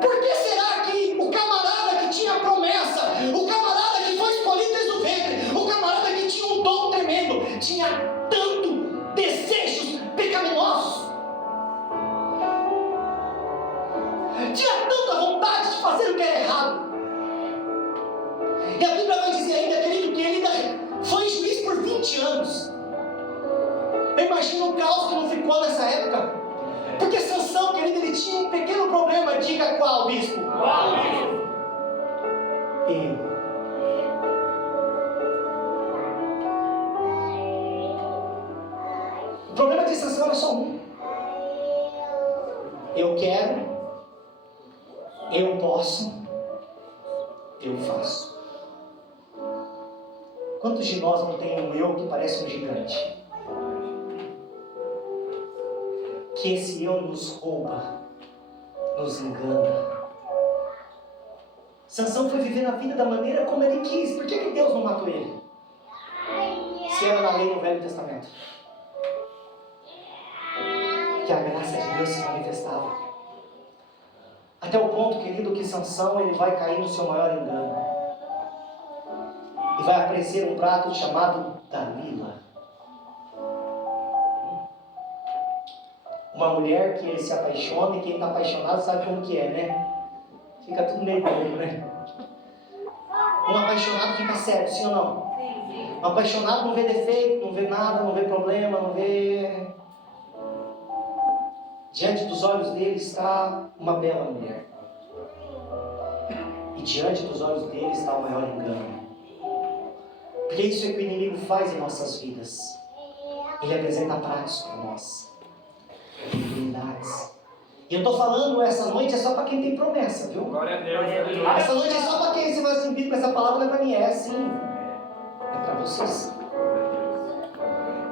Por que será que o camarada que tinha promessa, o camarada que foi escolhido desde o ventre, o camarada que tinha um dom tremendo, tinha tanto desejos pecaminosos? Tinha tanta vontade de fazer o que era errado. E a Bíblia vai dizer ainda, querido, que ele ainda foi juiz por 20 anos. Eu imagino o caos que não ficou nessa época. Porque Sansão, querido, ele tinha um pequeno problema. Diga qual, bispo? Qual, bispo? O problema de Sansão era só um. Eu quero, eu posso, eu faço. Quantos de nós não tem um eu que parece um gigante? Que esse eu nos rouba, nos engana. Sansão foi viver a vida da maneira como ele quis. Por que Deus não matou ele? Se era na lei no Velho Testamento. Que a graça de Deus se manifestava. Até o ponto, querido, que Sansão ele vai cair no seu maior engano. E vai aparecer um prato chamado Dalila. Uma mulher que ele se apaixona, e quem está apaixonado sabe como que é, né? Fica tudo meio doido, né? Um apaixonado fica cego, sim ou não? Um apaixonado não vê defeito, não vê nada, não vê problema, não vê... Diante dos olhos dele está uma bela mulher. E diante dos olhos dele está o maior engano. Porque isso é que o inimigo faz em nossas vidas. Ele apresenta pratos para nós. Oportunidades. E eu estou falando essa noite é só para quem tem promessa, viu? Glória a Deus. Essa noite é só para quem você vai se com essa palavra, não é para mim, é sim. É para vocês.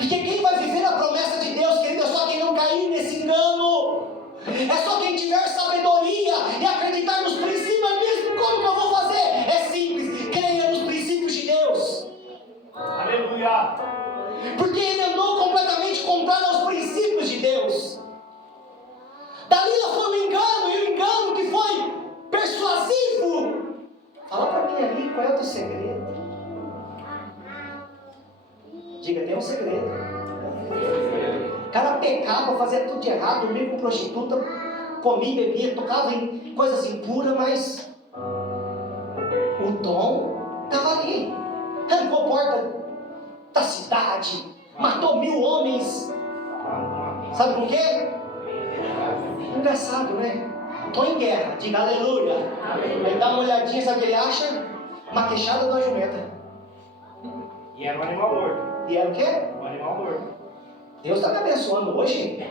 Porque quem vai viver a promessa de Deus, querido, é só quem não cair nesse engano. É só quem tiver sabedoria e acreditar nos princípios. Mas mesmo como que eu vou fazer? É simples, creia nos princípios de Deus. Aleluia. Porque ele andou completamente contrário aos princípios de Deus. Dalila foi um engano, e o engano que foi persuasivo. Fala para mim ali, qual é o teu segredo? Diga, tem um segredo. O cara pecava, fazia tudo de errado, dormia com prostituta, comia, bebia, tocava em coisas impuras, mas o dom estava ali. Arrancou a porta da cidade, matou 1000 homens. Sabe por quê? Engraçado, né? Estou em guerra, diga aleluia. Ele dá uma olhadinha, sabe o que ele acha? Uma queixada de uma jumenta. E era um animal morto. E era o quê? Um animal morto. Deus está me abençoando hoje.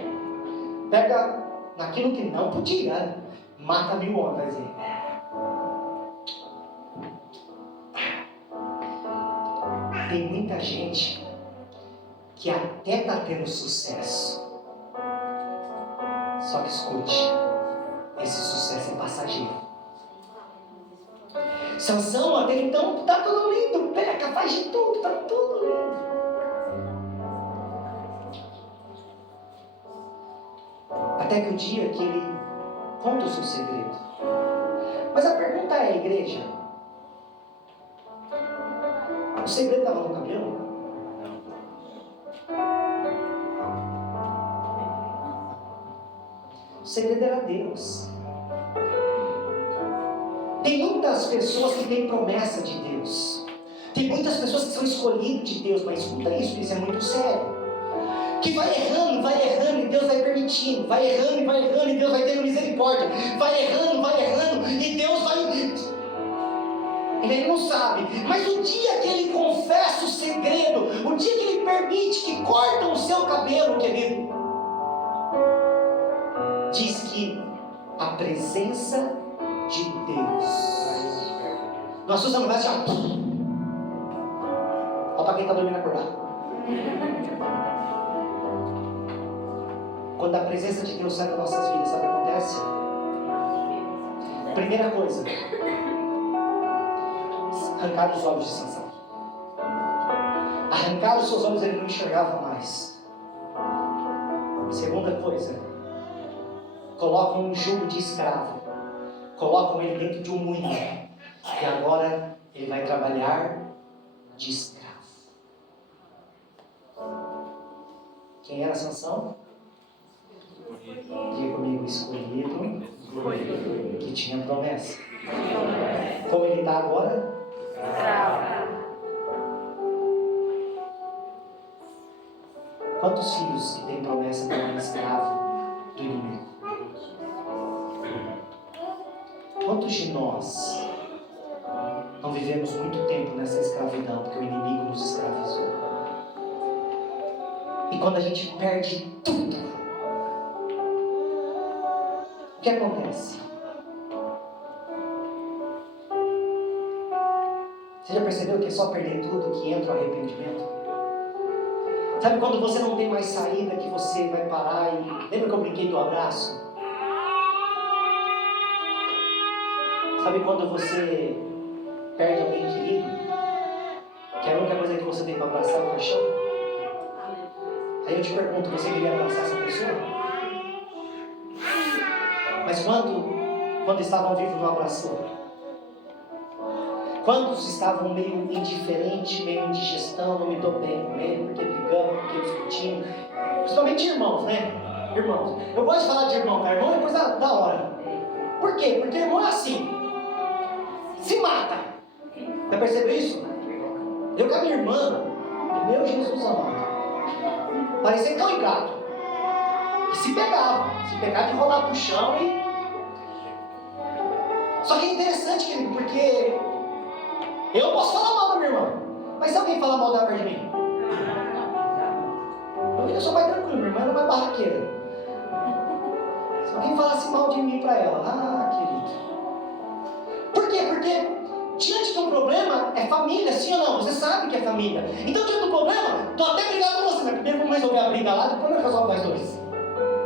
Pega naquilo que não podia, mata 1000 homens, vai dizer. Tem muita gente que até está tendo sucesso. Só que escute, esse sucesso é passageiro. Sansão até então está tudo lindo, peca, faz de tudo, está tudo lindo. Até que o dia que ele conta o seu segredo. Mas a pergunta é, igreja, o segredo estava no cabelo? O segredo era Deus. Tem muitas pessoas que têm promessa de Deus. Tem muitas pessoas que são escolhidas de Deus, mas escuta isso é muito sério. Que vai errando e Deus vai permitindo. Vai errando e Deus vai tendo misericórdia. Vai errando e Deus vai... Ele não sabe. Mas o dia que ele confessa o segredo, o dia que ele permite que cortam o seu cabelo, querido, diz que a presença de Deus. Nós usamos mais já. Olha para quem está dormindo acordado. Quando a presença de Deus sai das nossas vidas, sabe o que acontece? Primeira coisa, arrancar os olhos de Sansão. Arrancar os seus olhos, ele não enxergava mais. Segunda coisa, colocam um jugo de escravo, colocam ele dentro de um moinho, e agora ele vai trabalhar de escravo. Quem era Sansão? Diga comigo, escolhido, que tinha promessa. Como ele está agora? Quantos filhos que têm promessa estão escravo do inimigo? Quantos de nós não vivemos muito tempo nessa escravidão porque o inimigo nos escravizou? E quando a gente perde tudo, o que acontece? Você já percebeu que é só perder tudo que entra o arrependimento? Sabe quando você não tem mais saída, que você vai parar e... Lembra que eu brinquei do abraço? Sabe quando você perde alguém querido? Que a única coisa que você tem para abraçar é o caixão? Aí eu te pergunto, você queria abraçar essa pessoa? Mas quando estavam vivos, não abraçou? Quantos estavam meio indiferentes, meio indigestão, não me dou bem com ele, porque brigamos, porque discutimos? Principalmente irmãos, né? Irmãos. Eu gosto de falar de irmão, tá? Irmão é coisa da hora. Por quê? Porque irmão é assim. Se mata. Já percebeu isso? Eu com a minha irmã, meu Jesus amado, parecia cão e gato. E se pegava de rolar pro chão e... Só que é interessante, querido, porque eu posso falar mal da minha irmã, mas se alguém falar mal dela perto de mim, eu sou mais tranquilo, minha irmã não é barraqueira. Se alguém falasse mal de mim pra ela, querido. Por quê? diante de um problema, é família, sim ou não? Você sabe que é família. Então, diante do problema, estou até brigado com você, mas primeiro vamos resolver a briga lá, depois nós resolvemos nós dois.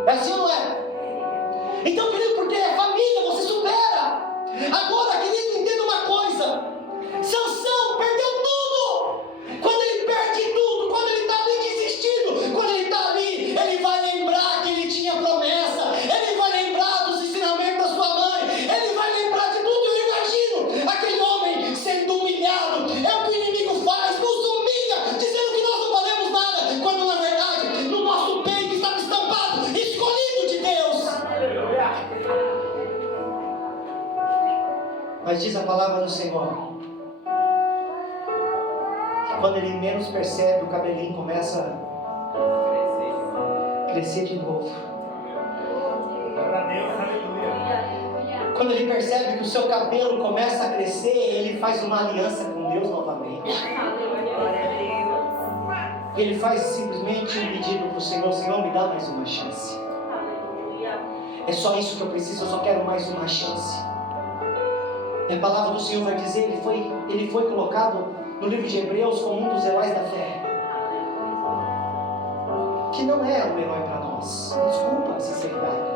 É assim ou não é? Então, querido, porque é família, você supera. Agora, querido, entenda uma coisa. Sansão perdeu tudo. Quando ele perde tudo, quando ele está ali desistido, quando ele está ali, ele vai lembrar que ele tinha promessa, ele vai lembrar dos ensinamentos da sua mãe, ele vai lembrar de tudo. Eu imagino aquele homem sendo humilhado. É o que o inimigo faz, nos humilha, dizendo que nós não valemos nada, quando na verdade, no nosso peito está estampado, escolhido de Deus. Mas diz a palavra do Senhor, quando ele menos percebe, o cabelinho começa a crescer de novo. Quando ele percebe que o seu cabelo começa a crescer, ele faz uma aliança com Deus novamente. Ele faz simplesmente um pedido para o Senhor: Senhor, me dá mais uma chance. É só isso que eu preciso, eu só quero mais uma chance. E a palavra do Senhor vai dizer, ele foi colocado no livro de Hebreus como um dos heróis da fé, que não é um herói para nós. Desculpa a sinceridade.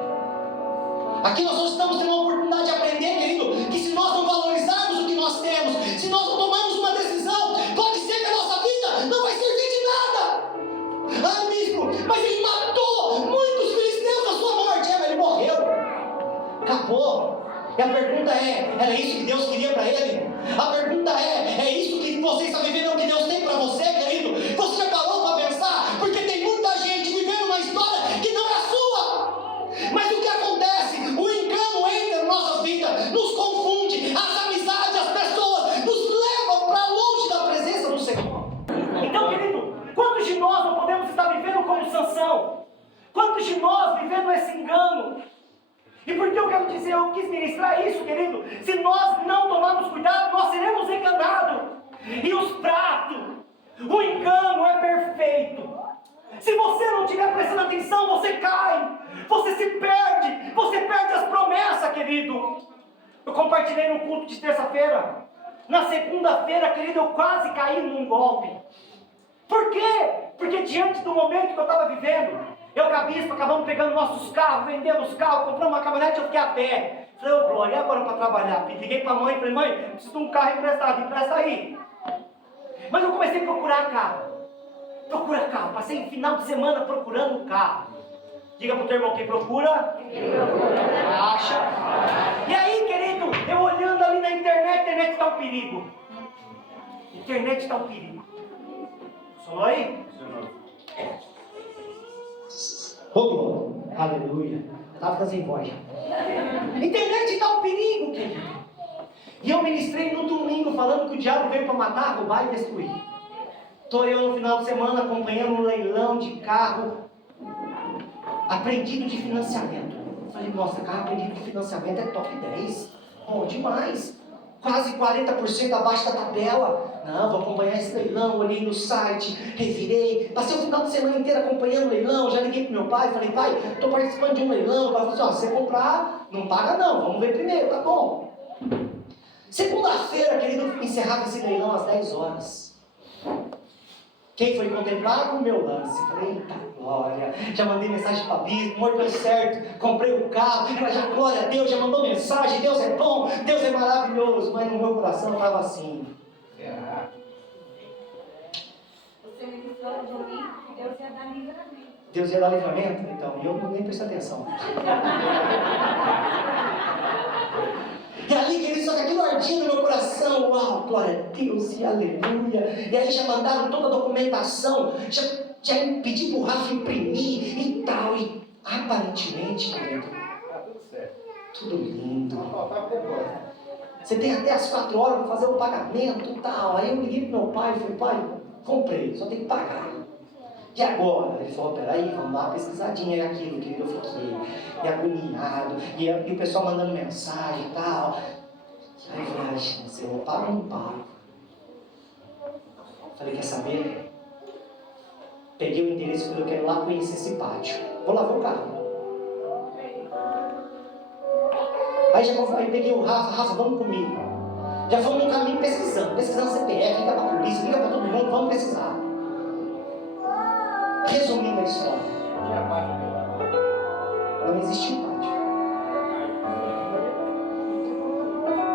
Aqui nós estamos tendo uma oportunidade de aprender, querido, que se nós não valorizarmos o que nós temos, se nós não tomarmos uma decisão, pode ser que a nossa vida não vai servir de nada. Ah, mesmo, mas ele matou muitos filisteus na sua morte. Mas ele morreu. Acabou. E a pergunta é, era isso que Deus queria para ele? A pergunta é isso que você está vivendo, é o que Deus tem para você, querido? Você já parou para pensar? Porque tem muita gente vivendo uma história que não é a sua. Mas o que acontece? O engano entra na nossa vida, nos confunde, as amizades, as pessoas, nos levam para longe da presença do Senhor. Então, querido, quantos de nós não podemos estar vivendo como Sansão? Quantos de nós vivendo esse engano? E por que eu quero dizer, eu quis ministrar isso, querido? Se nós não tomarmos cuidado, nós seremos enganados. E os pratos, o engano é perfeito. Se você não estiver prestando atenção, você cai, você se perde, você perde as promessas, querido. Eu compartilhei no culto de terça-feira. Na segunda-feira, querido, eu quase caí num golpe. Por quê? Porque diante do momento que eu estava vivendo, eu e a Bispa acabamos pegando nossos carros, vendemos os carros, compramos uma caminhonete, eu fiquei a pé. Falei, ô Glória, e agora para trabalhar? Liguei para a mãe, falei, mãe, preciso de um carro emprestado, empresta aí. Mas eu comecei a procurar carro. Passei o final de semana procurando um carro. Diga para o teu irmão, quem procura? Acha. E aí, querido, eu olhando ali na internet, a internet está um perigo. Internet está um perigo. Falou aí? Oh, aleluia. Eu estava ficando sem voz. Internet está um perigo, querido. E eu ministrei no domingo falando que o diabo veio para matar, roubar e destruir. Estou eu no final de semana acompanhando um leilão de carro apreendido de financiamento. Falei, nossa, carro apreendido de financiamento é top 10. Bom demais. Quase 40% abaixo da tabela. Não, vou acompanhar esse leilão. Olhei no site, revirei. Passei o final de semana inteiro acompanhando o leilão. Já liguei pro meu pai, falei, pai, estou participando de um leilão. O pai falou assim, ó, se você comprar, não paga não, vamos ver primeiro, tá bom. Segunda-feira, querido, encerrava esse leilão às 10 horas. Quem foi contemplado? O meu lance. Falei, eita glória. Já mandei mensagem para a Bispa, amor, deu certo. Comprei o carro. Ela já, glória a Deus, já mandou mensagem. Deus é bom, Deus é maravilhoso. Mas no meu coração estava assim. Você me disse de mim que Deus ia dar livramento. Deus ia dar livramento? Então, eu nem prestei atenção. E ali, querido, só que aquilo ardia no meu coração. Uau, glória a Deus e aleluia. E aí já mandaram toda a documentação. Já pedi pro Rafa imprimir e tal. E aparentemente, querido, tudo lindo. Você tem até as 4 horas para fazer o pagamento e tal. Aí eu liguei pro meu pai e falei, pai, comprei, só tem que pagar. E agora? Ele falou, peraí, vamos dar uma pesquisadinha. E aquilo, querido, eu fiquei e agoniado, e o pessoal mandando mensagem e tal. Aí eu falei, ai, gente, eu pago ou não pago? Falei, quer saber? Peguei o endereço e falei, eu quero ir lá conhecer esse pátio. Vou lá ver o carro. Aí peguei o Rafa, vamos comigo. Já fomos no caminho pesquisando CPF, liga para a polícia, liga para todo mundo, vamos pesquisar. Resumindo a história, não existiu pátio,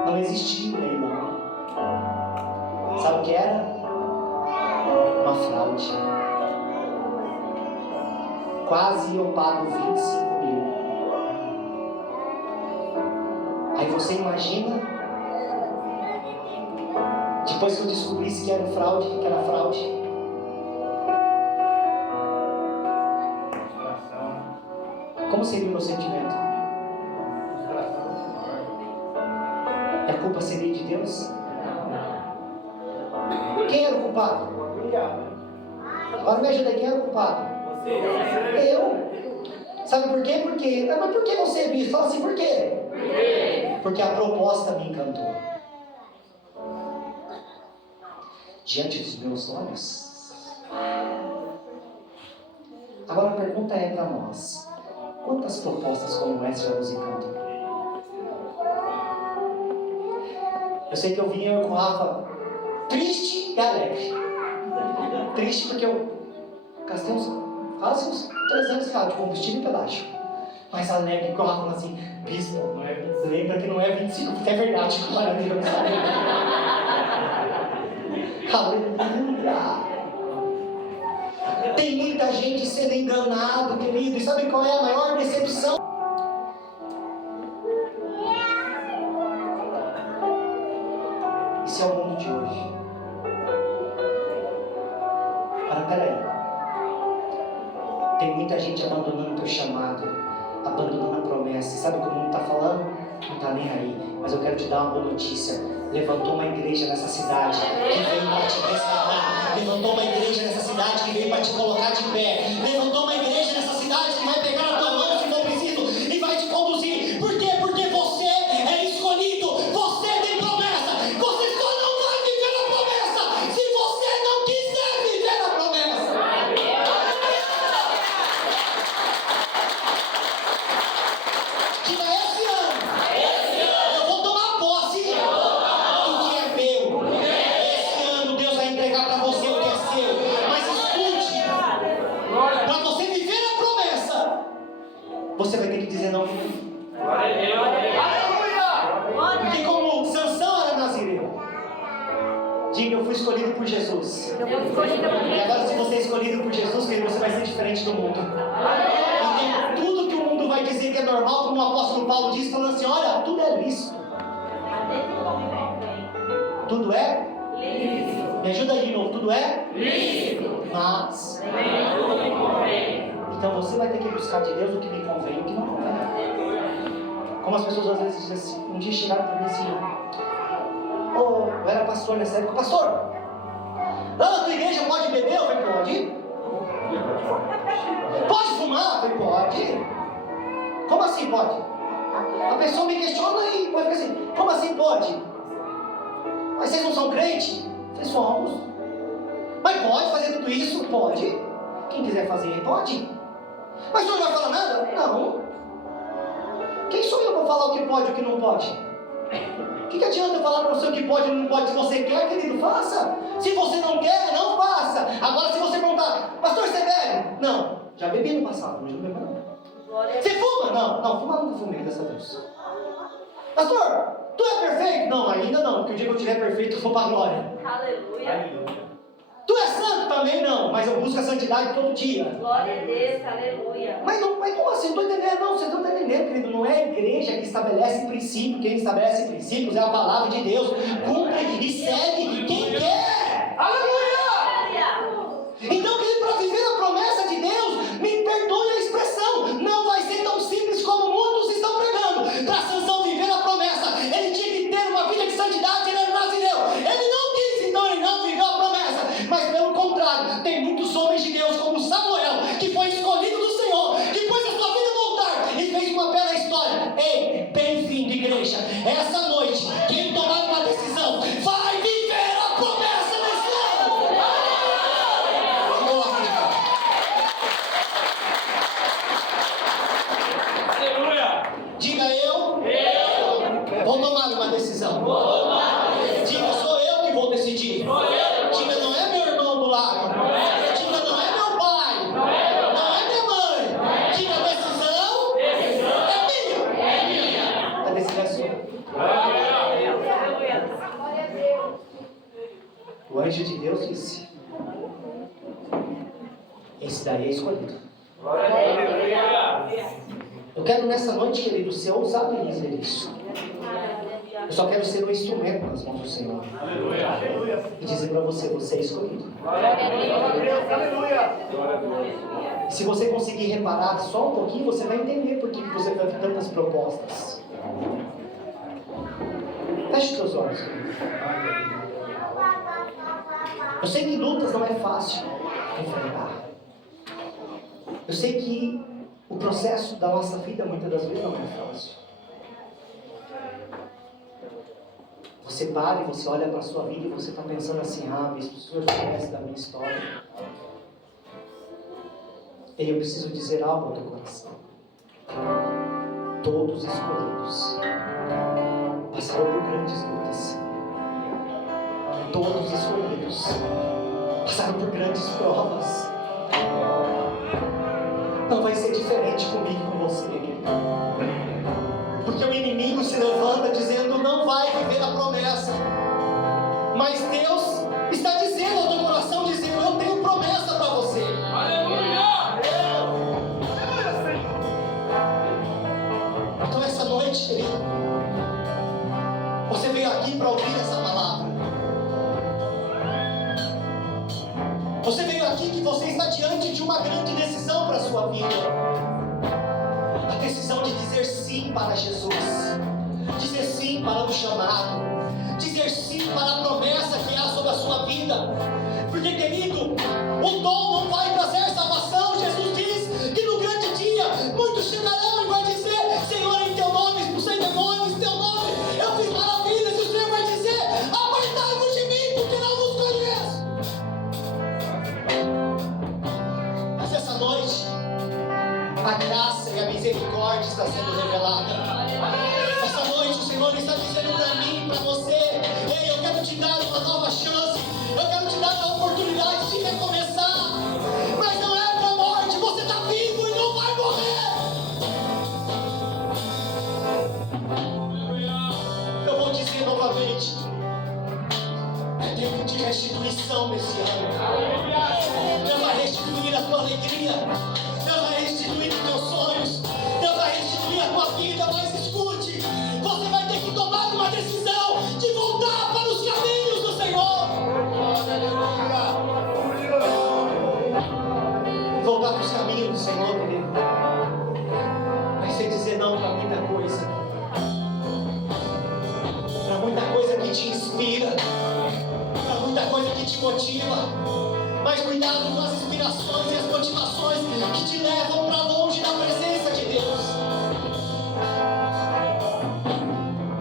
não existiu leilão. Sabe o que era? Uma fraude. Quase eu pago 25 mil. Aí você imagina, depois que eu descobrisse que era fraude, que era fraude, como seria o meu sentimento? E a culpa seria de Deus? Quem era o culpado? Agora me ajuda aí, quem era o culpado? Eu. Sabe por quê? Mas por que você, bispo? Fala assim, por quê? Porque a proposta me encantou. Diante dos meus olhos. Agora a pergunta é para nós: quantas propostas como essa já nos encantam? Eu sei que eu vim com o Rafa triste e alegre. Triste porque eu gastei quase uns 3 anos de combustível e pedágio. Mas alegre porque o Rafa falou assim: bispo, lembra que não é 25, porque é verdade, que maravilha, sabe? Aleluia! Tem muita gente sendo enganado, querido, e sabe qual é a maior decepção? Esse é o mundo de hoje. Agora, peraí. Tem muita gente abandonando o teu chamado, abandonando a promessa. E sabe o que o mundo está falando? Não está nem aí. Mas eu quero te dar uma boa notícia. Levantou uma igreja nessa cidade que veio para te restaurar. Levantou uma igreja nessa cidade que veio para te colocar de pé. Levantou uma igreja nessa cidade que vai pegar a tua mão se for preciso e vai te conduzir. Por quê? Porque você é escolhido. Você tem promessa. Você só não vai viver a promessa se você não quiser viver a promessa. Que esse ano eu vou tomar posse do que é meu. Esse ano Deus vai entregar para você o que é seu. Mas escute, para você viver a promessa, você vai ter que dizer não. Porque como Sansão era nazireu, diga: eu fui escolhido por Jesus. E agora, se você é escolhido por Jesus, querido, você vai ser diferente do mundo. Então, tudo que o mundo vai dizer que é normal, como o apóstolo Paulo diz, falando assim: olha, tudo é lícito. Tudo é? Me ajuda aí de novo. Tudo é? Mas então você vai ter que buscar de Deus o que lhe convém e o que não convém. Como as pessoas às vezes dizem assim, um dia chegaram para mim assim: eu era pastor nessa época. Pastor, lá na tua igreja pode beber? Eu falei: pode. Pode fumar? Eu falei: pode. Como assim pode? A pessoa me questiona e pode ficar assim: como assim pode? Mas vocês não são crentes? Vocês somos. Mas pode fazer tudo isso? Pode. Quem quiser fazer, pode. Mas o senhor não vai falar nada? Não. Quem sou eu para falar o que pode e o que não pode? O que adianta eu falar para você o que pode e não pode? Se você quer, querido, faça. Se você não quer, não faça. Agora, se você perguntar: pastor, você bebe? Não. Já bebi no passado, hoje não bebo não. Você fuma? Não, fumar nunca fumei, graças a Deus. Pastor, tu é perfeito? Não, ainda não, porque o dia que eu estiver perfeito eu vou para a glória. Aleluia. Tu é santo? Também não, mas eu busco a santidade todo dia. Glória a Deus, aleluia. Mas como assim? Não estou entendendo. Não, vocês não estão entendendo, querido. Não é a igreja que estabelece princípio. Quem estabelece princípios é a palavra de Deus. Cumpre e segue quem quer. Aleluia! Então, querido, para viver a promessa de Deus, me perdoe a expressão, não vai ser tão simples como muitos estão pregando. Para Sansão viver a promessa, ele tinha que ter uma vida de santidade. Ele era nazireu. Ele não quis, então ele não viveu a promessa. Mas pelo contrário, tem muitos homens de Deus, como Samuel, que foi escolhido do Senhor, que pôs a sua vida voltar e fez uma bela história. Ei, bem-vindo, igreja. Essa noite, quem tomar uma decisão vai viver a promessa desse ano. anjo de Deus disse: esse daí é escolhido. Eu quero nessa noite, querido, ser ousado em dizer isso. Eu só quero ser um instrumento nas mãos do Senhor. E dizer para você: você é escolhido. E se você conseguir reparar só um pouquinho, você vai entender por que você teve tantas propostas. Feche os seus olhos. Eu sei que lutas não é fácil enfrentar. Eu sei que o processo da nossa vida muitas das vezes não é fácil. Você para e você olha para a sua vida e você está pensando assim: ah, mas o Senhor conhece da minha história. E eu preciso dizer algo ao teu coração. Todos escolhidos passaram por grandes lutas. Todos escolhidos passaram por grandes provas. Não vai ser diferente comigo e com você, querido. Porque o inimigo se levanta dizendo: não vai viver a promessa. Mas Deus está dizendo ao teu coração, dizendo: eu tenho promessa para você. Aleluia! Então essa noite, querido, você veio aqui para ouvir essa palavra. Você veio aqui que você está diante de uma grande decisão para a sua vida. A decisão de dizer sim para Jesus, dizer sim para o chamado, dizer sim para a promessa que há sobre a sua vida. Porque, querido, o dom não vai trazer salvação. Jesus diz que no grande dia muitos chegarão e vai dizer: Senhor, em teu nome expulsei demônios, em teu nome eu fiz maravilhas. E o Senhor vai dizer: apartai-vos de mim, porque não vos conheço. Mas essa noite a graça e a misericórdia está sendo revelada. Essa noite o Senhor está dizendo para mim e para você: ei, eu quero te dar uma nova chance. Eu quero te dar a oportunidade de recomeçar. Mas não é para a morte. Você está vivo e não vai morrer. Eu vou dizer novamente: é tempo de restituição nesse ano. Deus vai restituir a tua alegria. Deus vai restituir os teus sonhos. Deus vai restituir a tua vida. Mas escute, você vai ter que tomar uma decisão de voltar para os caminhos do Senhor. Voltar para os caminhos do Senhor, querido. Vai ser dizer não para muita coisa. Para muita coisa que te inspira. Para muita coisa que te motiva. Mas cuidado com as inspirações e as motivações que te levam para longe da presença de Deus.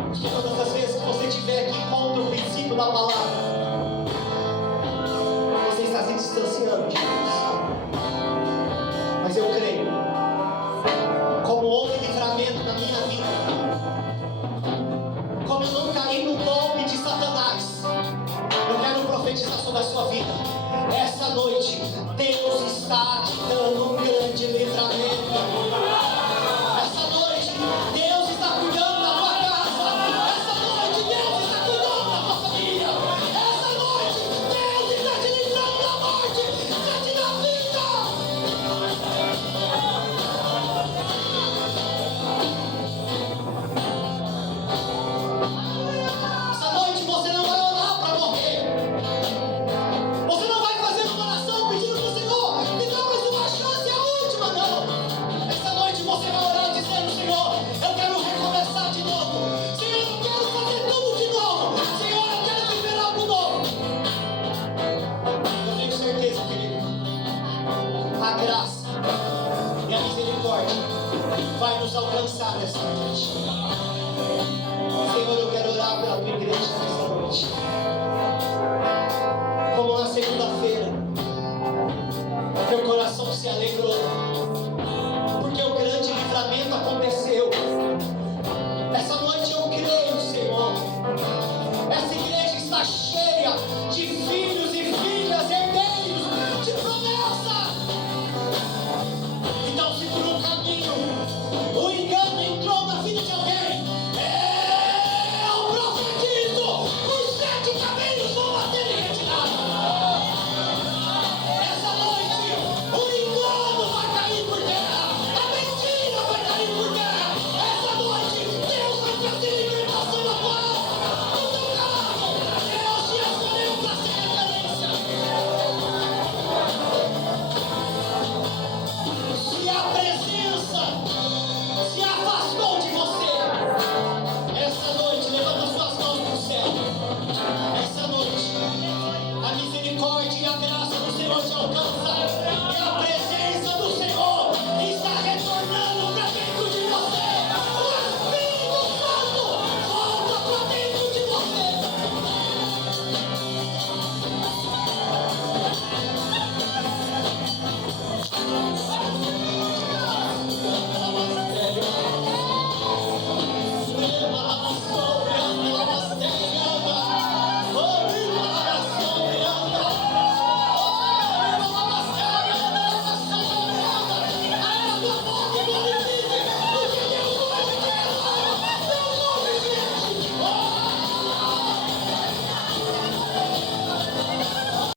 Porque todas as vezes que você estiver aqui contra o princípio da palavra, você está se distanciando de Deus. Mas eu creio, como houve livramento na minha vida, como eu não caí no golpe de Satanás, eu quero profetizar sobre a sua vida. Essa noite, Deus está te dando um grande livramento. Essa noite, Deus está cuidando da tua casa. Essa noite, Deus está cuidando da tua família. Essa noite, Deus está te livrando da morte, está te dando vida. Essa noite, você não vai orar para morrer. Você não vai fazer uma oração pedindo para o Senhor: me dá mais uma chance, é a última, não. Essa noite você vai orar dizendo: Senhor, eu quero recomeçar de novo. Senhor, eu quero fazer tudo de novo. Senhor, eu quero viver algo novo. Eu tenho certeza, querido, a graça e a misericórdia vai nos alcançar nessa noite. Senhor, eu quero orar pela tua igreja nessa noite. Como na segunda-feira, meu coração se alegrou, porque o grande livramento aconteceu.